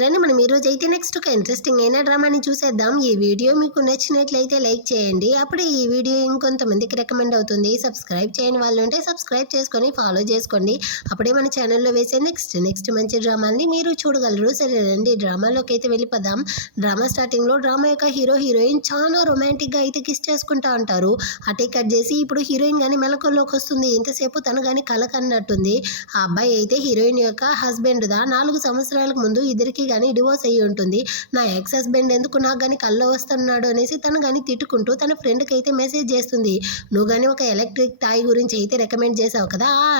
రండి మనం ఈరోజు అయితే నెక్స్ట్ ఒక ఇంట్రెస్టింగ్ అయిన డ్రామాని చూసేద్దాం. ఈ వీడియో మీకు నచ్చినట్లయితే లైక్ చేయండి. అప్పుడే ఈ వీడియో ఇంకొంతమందికి రికమెండ్ అవుతుంది. సబ్స్క్రైబ్ చేయని వాళ్ళు ఉంటే సబ్స్క్రైబ్ చేసుకొని ఫాలో చేసుకోండి. అప్పుడే మన ఛానల్లో వేసే నెక్స్ట్ మంచి డ్రామాని మీరు చూడగలరు. సరే రండి డ్రామాలోకి అయితే వెళ్ళిపోదాం. డ్రామా స్టార్టింగ్లో డ్రామా యొక్క హీరో హీరోయిన్ చాలా రొమాంటిక్గా అయితే కిస్ చేసుకుంటా ఉంటారు. అటే కట్ చేసి ఇప్పుడు హీరోయిన్ కానీ మెలకువలోకి వస్తుంది. ఇంతసేపు తను కానీ కల కన్నట్టుంది. ఆ అబ్బాయి అయితే హీరోయిన్ యొక్క హస్బెండ్ దా 4 సంవత్సరాలకు ముందు ఇద్దరికి కానీ డివోర్స్ అయ్యి ఉంటుంది. నా ఎక్స్ హస్బెండ్ ఎందుకు నాకు కానీ కల్లో వస్తున్నాడు అనేసి తను కానీ తిట్టుకుంటూ తన ఫ్రెండ్కి అయితే మెసేజ్ చేస్తుంది. నువ్వు కానీ ఒక ఎలక్ట్రిక్ టాయ్ గురించి అయితే రికమెండ్ చేసావు కదా, ఆ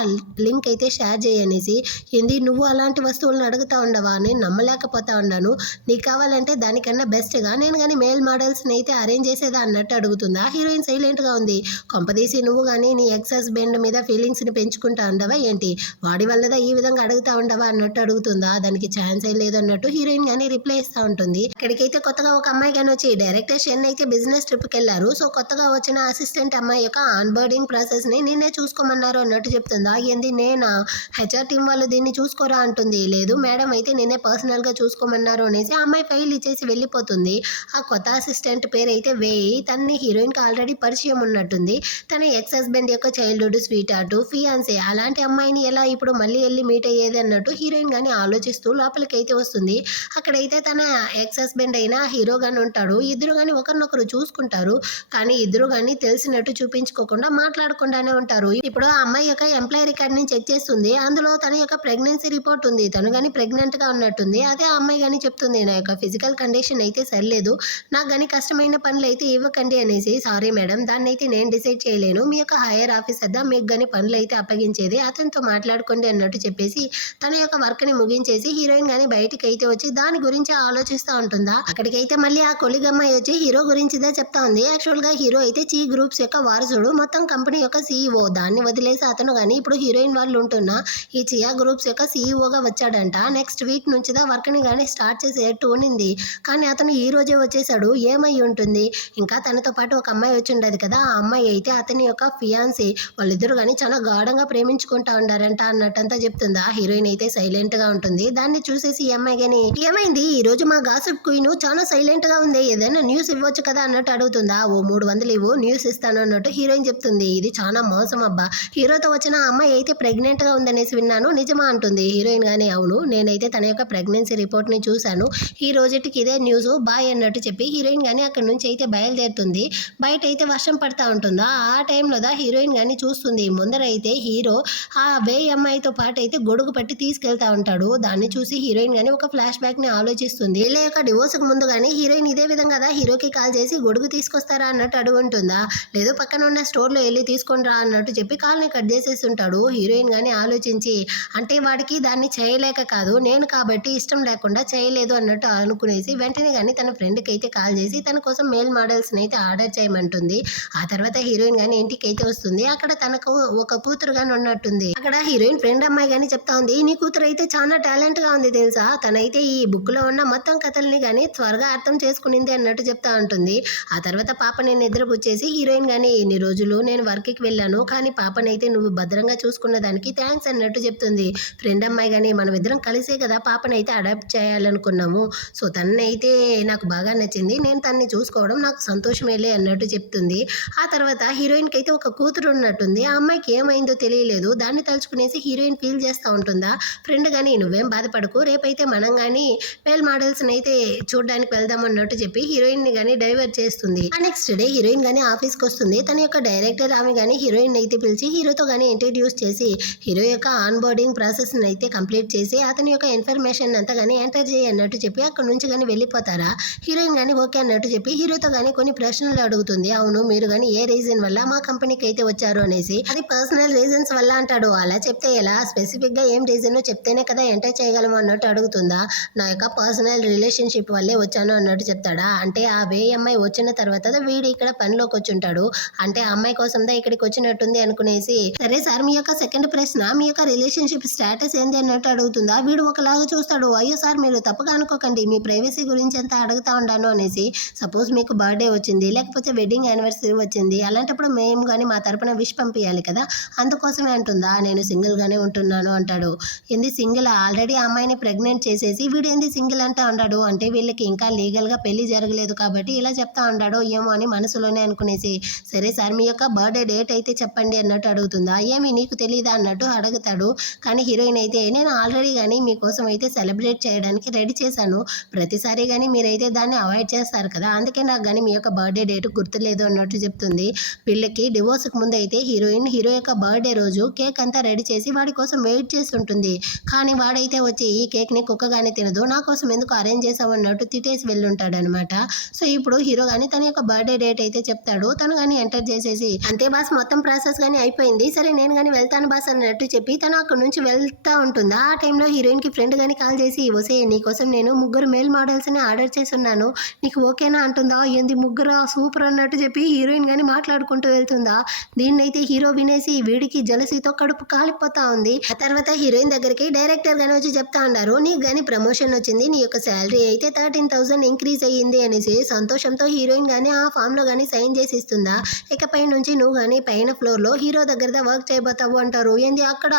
లింక్ అయితే షేర్ చేయనేసి. ఏంది నువ్వు అలాంటి వస్తువులను అడుగుతా ఉండవా, నేను నమ్మలేకపోతా ఉన్నాను. నీకు కావాలంటే దానికన్నా బెస్ట్గా నేను కానీ మేల్ మోడల్స్ని అయితే అరేంజ్ చేసేదా అన్నట్టు అడుగుతుందా. హీరోయిన్ సైలెంట్గా ఉంది. కొంపదీసి నువ్వు కానీ నీ ఎక్స్ హస్బెండ్ మీద ఫీలింగ్స్ని పెంచుకుంటా ఉండవా ఏంటి, వాడి వల్లదా ఈ విధంగా అడుగుతా ఉండవా అన్నట్టు అడుగుతుందా. దానికి ఛాన్స్ లేదు అన్నట్టు హీరోయిన్ కానీ రిప్లై ఇస్తూ ఉంటుంది. ఇక్కడికైతే కొత్తగా ఒక అమ్మాయి కానీ వచ్చి డైరెక్టర్ షెన్ అయితే బిజినెస్ ట్రిప్కి వెళ్ళారు. సో కొత్తగా వచ్చిన అసిస్టెంట్ అమ్మాయి యొక్క ఆన్ బోర్డింగ్ ప్రాసెస్ని నిన్నే చూసుకోమన్నారు అన్నట్టు చెప్తుందా. ఏంది నేనా, హెచ్ఆర్ టీం వాళ్ళు దీన్ని చూసుకోరా అంటుంది. లేదు మేడం అయితే నిన్నే పర్సనల్గా చూసుకోమన్నారు అనేసి ఆ అమ్మాయి ఫైల్ ఇచ్చేసి వెళ్ళిపోతుంది. ఆ కొత్త అసిస్టెంట్ పేరు అయితే వేయి. తనని హీరోయిన్కి ఆల్రెడీ పరిచయం ఉన్నట్టుంది. తన ఎక్స్ హస్బెండ్ యొక్క చైల్డ్హుడ్ స్వీట్ హార్ట్ ఫియాన్సీ, అలాంటి అమ్మాయిని ఎలా ఇప్పుడు మళ్ళీ వెళ్ళి మీట్ అయ్యేది అన్నట్టు హీరోయిన్ కానీ ఆలోచిస్తూ లోపలికి అయితే వస్తుంది. అక్కడైతే తన ఎక్స్ హస్బెండ్ అయినా హీరో గాని ఉంటాడు. ఇద్దరు కానీ ఒకరినొకరు చూసుకుంటారు. కానీ ఇద్దరు కానీ తెలిసినట్టు చూపించుకోకుండా మాట్లాడకుండానే ఉంటారు. ఇప్పుడు ఆ అమ్మాయి యొక్క ఎంప్లాయీ రికార్డ్ని చెక్ చేస్తుంది. అందులో తన యొక్క ప్రెగ్నెన్సీ రిపోర్ట్ ఉంది. తను కానీ ప్రెగ్నెంట్గా ఉన్నట్టుంది. అదే ఆ అమ్మాయి కానీ చెప్తుంది, నా యొక్క ఫిజికల్ కండిషన్ అయితే సరిలేదు, నాకు కానీ కష్టమైన పనులు అయితే ఇవ్వకండి అనేసి. సారీ మేడం, దాన్ని అయితే నేను డిసైడ్ చేయలేను, మీ యొక్క హైయర్ ఆఫీసర్ దా మీకు కానీ పనులు అయితే అప్పగించేది, అతనితో మాట్లాడుకోండి అన్నట్టు చెప్పేసి తన యొక్క వర్క్ని ముగించేసి హీరోయిన్ కానీ బయటికి అయితే వచ్చి దాని గురించి ఆలోచిస్తూ ఉంటుందా. అక్కడికైతే మళ్ళీ ఆ కొలిగమ్మాయి వచ్చి హీరో గురించిదే చెప్తా ఉంది. యాక్చువల్గా హీరో అయితే చీ గ్రూప్స్ యొక్క వారసుడు, మొత్తం కంపెనీ యొక్క సీఈఓ. దాన్ని వదిలేసి అతను కానీ ఇప్పుడు హీరోయిన్ వాళ్ళు ఉంటున్న ఈ చియా గ్రూప్స్ యొక్క సీఈఓగా వచ్చాడంట. నెక్స్ట్ వీక్ నుంచి దా వర్క్ని కానీ స్టార్ట్ చేసేట్టు ఉన్నింది. కానీ అతను ఈ రోజే వచ్చేసాడు. ఏమై ఉంటుంది, ఇంకా తనతో పాటు ఒక అమ్మాయి వచ్చి ఉండదు కదా, ఆ అమ్మాయి అయితే అతని యొక్క ఫియాన్సీ. వాళ్ళిద్దరు కానీ చాలా గాఢంగా ప్రేమించుకుంటా ఉండారంట అన్నట్టంతా చెప్తుందా. హీరోయిన్ అయితే సైలెంట్ గా ఉంటుంది. దాన్ని చూసేసి ఈ అమ్మాయి కానీ ఏమైంది ఈ రోజు మా గాసిప్ క్వీన్ చాలా సైలెంట్ గా ఉంది, ఏదైనా న్యూస్ ఇవ్వచ్చు కదా అన్నట్టు అడుగుతుందా. ఓ 300 ఇవ్వు న్యూస్ ఇస్తాను అన్నట్టు హీరోయిన్ చెప్తుంది. ఇది చాలా మోసం అబ్బా, హీరోతో వచ్చిన అమ్మాయి అయితే ప్రెగ్నెంట్ గా ఉందనేసి విన్నాను, నిజమా అంటుంది. హీరోయిన్ గానీ అవును, నేనైతే తన యొక్క ప్రెగ్నెన్సీ రిపోర్ట్ ని చూశాను, ఈ రోజుటికి ఇదే న్యూస్, బాయ్ అన్నట్టు చెప్పి హీరోయిన్ గానీ అక్కడి నుంచి అయితే బయలుదేరుతుంది. బయట అయితే వర్షం పడతా ఉంటుందా. ఆ టైంలో దా హీరోయిన్ గానీ చూస్తుంది. ముందరైతే హీరో ఆ వేయి అమ్మాయితో పాటు అయితే గొడుగు పట్టి తీసుకెళ్తా ఉంటాడు. దాన్ని చూసి హీరోయిన్ గానీ ఒక ఫ్లాష్ బ్యాక్ ని ఆలోచిస్తుంది. వీళ్ళ యొక్క డివోర్స్ కు ముందు గానీ హీరోయిన్ ఇదే విధంగా కదా హీరోకి కాల్ చేసి గొడుగు తీసుకొస్తారా అన్నట్టు అడుగుంటుందా. లేదు పక్కన ఉన్న స్టోర్ లో వెళ్ళి తీసుకొని రా అన్నట్టు చెప్పి కాల్ ని కట్ చేసేస్తుంటాడు. హీరోయిన్ గానీ ఆలోచించి, అంటే వాడికి దాన్ని చేయలేక కాదు, నేను కాబట్టి ఇష్టం లేకుండా చేయలేదు అన్నట్టు అనుకునేసి వెంటనే కానీ తన ఫ్రెండ్ కి అయితే కాల్ చేసి తన కోసం మేల్ మోడల్స్ ని అయితే ఆర్డర్ చేయమంటుంది. ఆ తర్వాత హీరోయిన్ గానీ ఇంటికి అయితే వస్తుంది. అక్కడ తనకు ఒక కూతురు గానీ ఉన్నట్టుంది. అక్కడ హీరోయిన్ ఫ్రెండ్ అమ్మాయి గానీ చెప్తా ఉంది, నీ కూతురు అయితే చాలా టాలెంట్ గా ఉంది తెలుసా, తనైతే ఈ బుక్ లో ఉన్న మొత్తం కథల్ని గానీ త్వరగా అర్థం చేసుకునింది అన్నట్టు చెప్తా ఉంటుంది. ఆ తర్వాత పాపని నిద్రపుచ్చేసి హీరోయిన్ గానీ ఇన్ని రోజులు నేను వర్క్ కి వెళ్ళాను, కానీ పాపనైతే నువ్వు భద్రంగా చూసుకున్న దానికి థ్యాంక్స్ అన్నట్టు చెప్తుంది. ఫ్రెండ్ అమ్మాయి గానీ మనం ఇద్దరం కలిసే కదా పాపనైతే అడాప్ట్ చేయాలనుకున్నాము, సో తనైతే నాకు బాగా నచ్చింది, నేను తన్ని చూసుకోవడం నాకు సంతోషమేలే అన్నట్టు చెప్తుంది. ఆ తర్వాత హీరోయిన్ కి అయితే ఒక కూతురు ఉన్నట్టుంది. ఆ అమ్మాయికి ఏమైందో తెలియలేదు. దాన్ని తలుచుకునేసి హీరోయిన్ ఫీల్ చేస్తూ ఉంటుందా. ఫ్రెండ్ కానీ నువ్వేం బాధపడకు, రేపైతే మనం కానీ మేల్ మోడల్స్ని అయితే చూడడానికి వెళ్దాం అన్నట్టు చెప్పి హీరోయిన్ని కానీ డైవర్ట్ చేస్తుంది. ఆ నెక్స్ట్ డే హీరోయిన్ కానీ ఆఫీస్కి వస్తుంది. తన యొక్క డైరెక్టర్ ఆమె కానీ హీరోయిన్ అయితే పిలిచి హీరోతో కానీ ఇంట్రడ్యూస్ చేసి హీరో యొక్క ఆన్ బోర్డింగ్ ప్రాసెస్ని అయితే కంప్లీట్ చేసి అతని యొక్క ఇన్ఫర్మేషన్ అంతా కానీ ఎంటర్ చేయి అన్నట్టు చెప్పి అక్కడ నుంచి కానీ వెళ్ళిపోతారా. హీరోయిన్ కానీ ఓకే అన్నట్టు చెప్పి హీరోతో కానీ కొన్ని ప్రశ్నలు అడుగుతుంది. అవును మీరు కానీ ఏ రీజన్ వల్ల మా కంపెనీకి అయితే వచ్చారు అనేసి. అది పర్సనల్ రీజన్స్ వల్ల అంటాడు. అలా చెప్తే ఎలా, స్పెసిఫిక్ గా ఏం రీజన్ చెప్తేనే కదా ఎంటర్ చేయగలము అన్నట్టు అడుగుతుందా. నా యొక్క పర్సనల్ రిలేషన్షిప్ వల్లే వచ్చాను అన్నట్టు చెప్తాడా. అంటే ఆ వేయి అమ్మాయి వచ్చిన తర్వాత వీడు ఇక్కడ పనిలోకి వచ్చి ఉంటాడు, అంటే ఆ అమ్మాయి కోసం దా ఇక్కడికి వచ్చినట్టుంది అనుకునేసి, సరే సార్ మీ యొక్క సెకండ్ ప్రశ్న మీ యొక్క రిలేషన్షిప్ స్టేటస్ ఏంది అన్నట్టు అడుగుతుందా. వీడు ఒకలాగా చూస్తాడు. అయ్యో సార్ మీరు తప్పుగా అనుకోకండి, మీ ప్రైవసీ గురించి అంతా అడుగుతా ఉంటాను అనేసి. సపోజ్ మీకు బర్త్డే వచ్చింది, లేకపోతే వెడ్డింగ్ యానివర్సరీ వచ్చింది, అలాంటప్పుడు మేము కానీ మా తరపున విష్ పంపించాలి కదా, అందుకోసమే అంటుందా. నేను సింగిల్ గానే ఉంటున్నాను అంటాడు. ఏంది సింగిల్, ఆల్రెడీ ఆ అమ్మాయిని ప్రెగ్నెంట్ చేసి చేసేసి వీడేంది సింగిల్ అంటా ఉన్నాడు, అంటే వీళ్ళకి ఇంకా లీగల్గా పెళ్లి జరగలేదు కాబట్టి ఇలా చెప్తా ఉన్నాడో ఏమో అని మనసులోనే అనుకునేసి, సరే సార్ మీ యొక్క బర్త్డే డేట్ అయితే చెప్పండి అన్నట్టు అడుగుతుందా. ఏమి నీకు తెలీదా అన్నట్టు అడుగుతాడు. కానీ హీరోయిన్ అయితే నేను ఆల్రెడీ కానీ మీకోసం అయితే సెలబ్రేట్ చేయడానికి రెడీ చేశాను, ప్రతిసారి కానీ మీరైతే దాన్ని అవాయిడ్ చేస్తారు కదా, అందుకే నాకు కానీ మీ యొక్క బర్త్డే డేట్ గుర్తులేదు అన్నట్టు చెప్తుంది. వీళ్ళకి డివోర్స్కి ముందు అయితే హీరోయిన్ హీరో యొక్క బర్త్డే రోజు కేక్ అంతా రెడీ చేసి వాడి కోసం వెయిట్ చేసి ఉంటుంది. కానీ వాడైతే వచ్చి ఈ కేక్ని కుక్కగానే తినదు, నా కోసం ఎందుకు అరేంజ్ చేసావు అన్నట్టు తిట్టేసి వెళ్ళుంటాడు అనమాట. సో ఇప్పుడు హీరో కానీ తన యొక్క బర్త్డే డేట్ అయితే చెప్తాడు. తను కానీ ఎంటర్ చేసేసి అంతే బాస్ మొత్తం ప్రాసెస్ కానీ అయిపోయింది, సరే నేను కానీ వెళ్తాను బాస్ అన్నట్టు చెప్పి తను అక్కడ నుంచి వెళ్తా ఉంటుందా. ఆ టైంలో హీరోయిన్కి ఫ్రెండ్ కానీ కాల్ చేసి వసే నీకోసం నేను 3 మేల్ మోడల్స్ని ఆర్డర్ చేసి ఉన్నాను, నీకు ఓకేనా అంటుందా. ఏంది 3 సూపర్ అన్నట్టు చెప్పి హీరోయిన్ కానీ మాట్లాడుకుంటూ వెళ్తుందా. దీన్నైతే హీరో వినేసి వీడికి జలసీతో కడుపు కాలిపోతా ఉంది. ఆ తర్వాత హీరోయిన్ దగ్గరికి డైరెక్టర్ గానీ వచ్చి చెప్తా ఉన్నారు, నీకు కానీ ప్రమోషన్ వచ్చింది, నీ యొక్క శాలరీ అయితే 13,000 ఇంక్రీజ్ అయ్యింది అనేసి సంతోషంతో హీరోయిన్ కానీ ఆ ఫామ్ లో కానీ సైన్ చేసి ఇస్తుందా. ఇకపై నుంచి నువ్వు కానీ పైన ఫ్లోర్ లో హీరో దగ్గర వర్క్ చేయబోతావు అంటారు. ఏంది అక్కడ,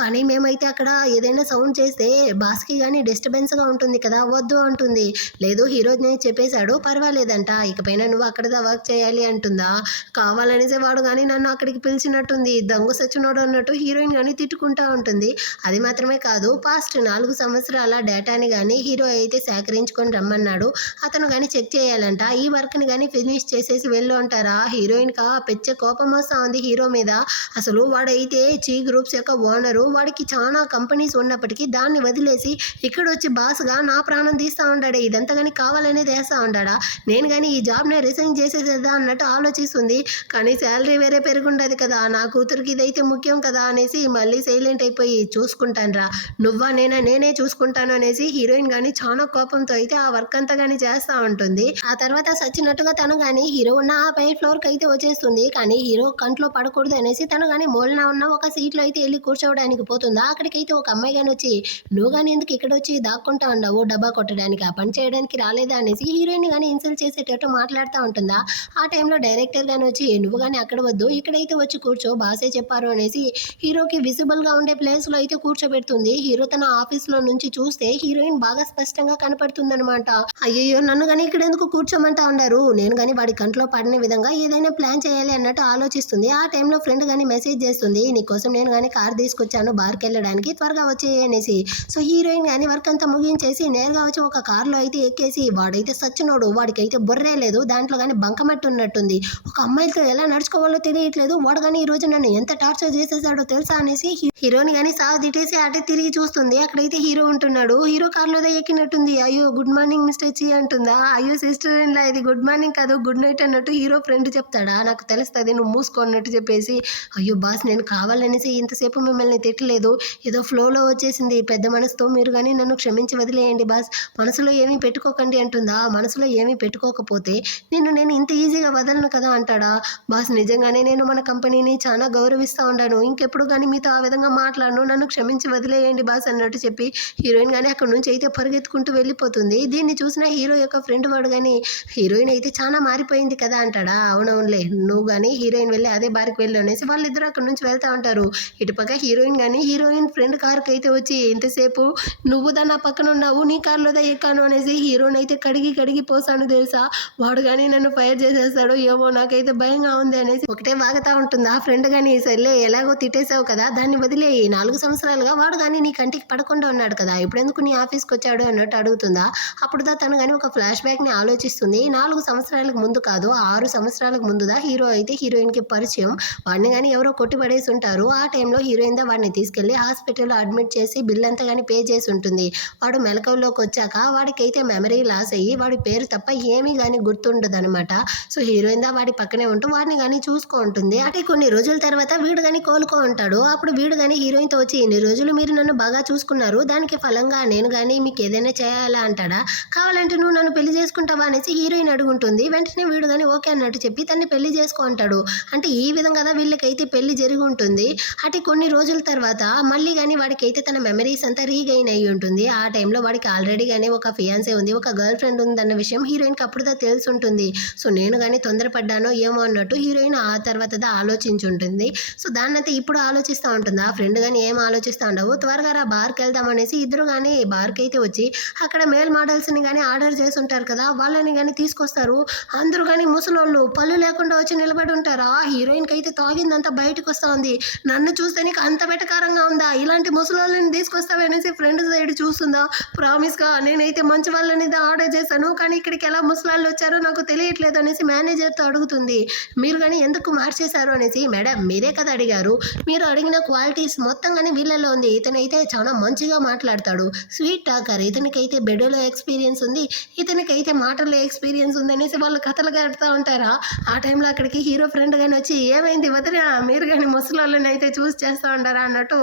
కానీ మేమైతే అక్కడ ఏదైనా సౌండ్ చేస్తే బాస్కి కానీ డిస్టర్బెన్స్ గా ఉంటుంది కదా, వద్దు అంటుంది. లేదు హీరో చెప్పేశాడు పర్వాలేదంట, ఇకపైన నువ్వు అక్కడ వర్క్ చేయాలి అంటుందా. కావాలనేసి వాడు కానీ నన్ను అక్కడికి పిలిచినట్టుంది, దొంగ సచ్చినోడు అన్నట్టు హీరోయిన్ కానీ తిట్టుకుంటా ఉంటుంది. అది మాత్రమే కాదు, పాస్ట్ 4 సంవత్సరాల డేటాని కానీ హీరో అయితే సేకరించుకొని రమ్మన్నాడు, అతను కానీ చెక్ చేయాలంట, ఈ వర్క్ని కానీ ఫినిష్ చేసేసి వెళ్ళు అంటారా. హీరోయిన్ కా పెచ్చే కోపం వస్తూ ఉంది హీరో మీద. అసలు వాడైతే చీ గ్రూప్స్ యొక్క ఓనరు, వాడికి చాలా కంపెనీస్ ఉన్నప్పటికీ దాన్ని వదిలేసి ఇక్కడ వచ్చి బాస్గా నా ప్రాణం తీస్తూ ఉంటాడు, ఇదంతా కానీ కావాలనే చేస్తూ ఉంటాడా, నేను కానీ ఈ జాబ్ని రిజైన్ చేసేసేదా అన్నట్టు ఆలోచిస్తుంది. కానీ శాలరీ వేరే పెరుగుండదు కదా, నా కూతురికి ఇదైతే ముఖ్యం కదా అనేసి మళ్ళీ సైలెంట్ అయిపోయి చూసుకుంటాను రా నువ్వా నేనే చూసుకుంటాను అనేసి హీరోయిన్ కానీ చాలా కోపంతో అయితే ఆ వర్క్ అంతా కానీ చేస్తూ ఉంటుంది. ఆ తర్వాత సచ్చినట్టుగా తను కానీ హీరో ఉన్న ఆ పై ఫ్లోర్కి అయితే వచ్చేస్తుంది. కానీ హీరో కంట్లో పడకూడదు అనేసి తను కానీ మూలన ఉన్న ఒక సీట్లో అయితే వెళ్ళి కూర్చోవడానికి పోతుందా. అక్కడికైతే ఒక అమ్మాయి కానీ వచ్చి నువ్వు కానీ ఎందుకు ఇక్కడ వచ్చి దాక్కుంటా ఉండవు, డబ్బా కొట్టడానికి ఆ పని చేయడానికి రాలేదా అనేసి హీరోయిన్ కానీ ఇన్సల్ట్ చేసేటట్టు మాట్లాడుతూ ఉంటుందా. ఆ టైంలో డైరెక్టర్ కానీ వచ్చి నువ్వు కానీ అక్కడ వద్దు ఇక్కడైతే వచ్చి కూర్చో బాసే చెప్పారు అనేసి హీరోకి విజిబుల్ గా ఉండే ప్లేస్ లో అయితే కూర్చోబెడుతుంది. హీరో తన ఆఫీస్ లో నుంచి చూస్తే హీరోయిన్ బాగా స్పష్టంగా కనపడుతుంది అనమాట. అయ్యో నన్ను కానీ ఇక్కడ ఎందుకు కూర్చోమంటా ఉన్నారు, నేను కానీ వాడి కంట్లో పడిన విధంగా ఏదైనా ప్లాన్ చేయాలి అన్నట్టు ఆలోచిస్తుంది. ఆ టైంలో ఫ్రెండ్ కానీ మెసేజ్ చేస్తుంది, నీకోసం నేను కానీ కార్ తీసుకొచ్చాను బార్కి వెళ్ళడానికి, త్వరగా వచ్చేయి అనేసి. సో హీరోయిన్ కానీ వర్క్ అంతా ముగించేసి నేరుగా వచ్చి ఒక కార్లో అయితే ఎక్కేసి, వాడైతే సచ్చినోడు, వాడికి అయితే బుర్రే లేదు, దాంట్లో కానీ బంకమట్టి ఉన్నట్టుంది, ఒక అమ్మాయితో ఎలా నడుచుకోవాలో తెలియట్లేదు, వాడు కానీ ఈ రోజు నన్ను ఎంత టార్చర్ చేసేసాడో తెలుసా అనేసి హీరోని కానీ తిట్టేసి అటే తిరిగి చూస్తుంది. అక్కడైతే హీరో ఉంటున్నాడు, హీరో కార్లో ఎక్కినట్టుంది. అయ్యో గుడ్ మార్నింగ్ మిస్టర్ చీ అంటుందా. అయ్యో సిస్టర్ ఇలా ఇది గుడ్ మార్నింగ్ కాదు గుడ్ నైట్ అన్నట్టు హీరో ఫ్రెండ్ చెప్తాడా, నాకు తెలుస్తుంది నువ్వు మూసుకోన్నట్టు చెప్పేసి, అయ్యో బాస్ నేను కావాలనేసి ఇంతసేపు మిమ్మల్ని తిట్టలేదు, ఏదో ఫ్లోలో వచ్చేసింది, పెద్ద మనసుతో మీరు కానీ నన్ను క్షమించి వదిలేయండి బాస్, మనసులో ఏమీ పెట్టుకోకండి అంటుందా. మనసులో ఏమీ పెట్టుకోకపోతే నేను ఇంత ఈజీగా వదలను కదా అంటాడా. బాస్ నిజంగానే నేను మన కంపెనీని చాలా గౌరవిస్తూ ఉంటాను, ఇంకెప్పుడు కానీ మీతో ఆ విధంగా మాట్లాడను, నన్ను క్షమించి వదిలేయండి బాస్ అన్నట్టు చెప్పి హీరోయిన్ కానీ అక్కడ నుంచి అయితే పరిగెత్తుకుంటూ వెళ్ళిపోతుంది. దీన్ని చూసిన హీరో యొక్క ఫ్రెండ్ వాడు కానీ హీరోయిన్ అయితే చాలా మారిపోయింది కదా అంటాడా. అవునవునులే నువ్వు కానీ హీరోయిన్ వెళ్ళి అదే బార్కి వెళ్ళు అనేసి వాళ్ళిద్దరూ అక్కడ నుంచి వెళ్తా ఉంటారు. ఇటుపక్క హీరోయిన్ కానీ హీరోయిన్ ఫ్రెండ్ కార్కి అయితే వచ్చి ఎంతసేపు నువ్వు నా పక్కన ఉన్నావు, నీ కార్లో ఎక్కాను అనేసి హీరోయిన్ అయితే కడిగి పోసాను తెలుసా, వాడు కానీ నన్ను ఫైర్ చేసేస్తాడు, ఏమో నాకైతే భయంగా ఉంది అనేసి ఒకటే వాగుతా ఉంటుంది. ఆ ఫ్రెండ్ కానీ సర్లే ఎలాగో తిట్టేసావు కదా దాన్ని వదిలే, 4 సంవత్సరాలుగా వాడు కానీ నీ కంటికి పడకుండా ఉన్నాడు కదా, ఇప్పుడెందుకు నీ ఆఫీస్కి వచ్చాడు అన్నట్టు అడుగుతుందా. అప్పుడు తను కానీ ఒక ఫ్లాష్ బ్యాక్ని ఆలోచిస్తుంది. 4 సంవత్సరాలకు ముందు కాదు 6 సంవత్సరాలకు ముందుదా హీరో అయితే హీరోయిన్కి పరిచయం, వాడిని కానీ ఎవరో కొట్టి పడేసి ఉంటారు. ఆ టైంలో హీరోయిన్ వాడిని తీసుకెళ్లి హాస్పిటల్లో అడ్మిట్ చేసి బిల్ అంతా కానీ పే చేసి ఉంటుంది. వాడు మెలకువలోకి వచ్చాక వాడికైతే మెమరీ లాస్ అయ్యి వాడి పేరు తప్ప ఏమీ కానీ గుర్తుండదు అనమాట. సో హీరోయిన్ వాడి పక్కనే ఉంటూ వాడిని కానీ చూసుకో ఉంటుంది. అంటే కొన్ని రోజుల తర్వాత వీడు కానీ కోలుకో ఉంటాడు. అప్పుడు వీడు కానీ హీరోయిన్తో వచ్చి ఇన్ని రోజులు మీరు నన్ను బాగా చూసుకున్నారు, దానికి ఫలంగా నేను కానీ మీకు ఏదైనా చేయాలా అంటాడా. కావాలంటే నువ్వు నన్ను పెళ్లి చేసుకుంటావా అనేసి హీరోయిన్ అడుగుంటుంది. వెంటనే వీడు కానీ ఓకే అన్నట్టు చెప్పి తన్ని పెళ్లి చేసుకో అంటాడు. అంటే ఈ విధంగా వీళ్ళకైతే పెళ్లి జరిగి ఉంటుంది. అంటే కొన్ని రోజుల తర్వాత మళ్ళీ కానీ వాడికైతే తన మెమరీస్ అంతా రీగైన్ అయ్యి ఉంటుంది. ఆ టైంలో వాడికి ఆల్రెడీ కానీ ఒక ఫియాన్సే ఉంది, ఒక గర్ల్ ఫ్రెండ్ ఉందన్న విషయం హీరోయిన్కి అప్పుడుదా తెలిసి ఉంటుంది. సో నేను కానీ తొందరపడ్డానో ఏమో అన్నట్టు హీరోయిన్ ఆ తర్వాత ఆలోచించుంటుంది. సో దాన్నంతా ఇప్పుడు ఆలోచిస్తూ ఉంటుంది. ఆ ఫ్రెండ్ కానీ ఏం ఆలోచిస్తూ ఉండవు, త్వరగా బార్కి వెళ్దాం అనేసి ఇద్దరు కానీ కానీ బార్కి అయితే వచ్చి అక్కడ మేల్ మోడల్స్ని కానీ ఆర్డర్ చేసి ఉంటారు కదా, వాళ్ళని కానీ తీసుకొస్తారు. అందరూ కానీ ముసలోళ్ళు పళ్ళు లేకుండా వచ్చి నిలబడి ఉంటారా, హీరోయిన్కి అయితే తాగిందంతా బయటకు వస్తూ ఉంది. నన్ను చూస్తే నీకు అంత వెటకారంగా ఉందా, ఇలాంటి ముసలోళ్ళని తీసుకొస్తావనేసి ఫ్రెండ్ సైడ్ చూస్తుందా, ప్రామిస్గా నేనైతే మంచి వాళ్ళని ఆర్డర్ చేశాను, కానీ ఇక్కడికి ఎలా ముసలాళ్ళు వచ్చారో నాకు తెలియట్లేదు అనేసి మేనేజర్తో అడుగుతుంది. మీరు కానీ ఎందుకు మార్చేశారు అనేసి, మేడం మీరే కదా అడిగారు, మీరు అడిగిన క్వాలిటీస్ మొత్తం కానీ వీళ్ళలో ఉంది. ఇతనైతే చాలా మంచిగా మాట్లాడతాడు, స్వీట్ టాకర్, ఇతనికైతే బెడ్లో ఎక్స్పీరియన్స్ ఉంది, ఇతనికైతే మాటల్లో ఎక్స్పీరియన్స్ ఉంది అనేసి వాళ్ళు కథలు కడుతూ ఉంటారా. ఆ టైంలో అక్కడికి హీరో ఫ్రెండ్ కానీ వచ్చి ఏమైంది వదిన, మీరు కానీ ముసలాళ్ళని అయితే చూస్ చేస్తూ ఉంటారా అన్నట్టు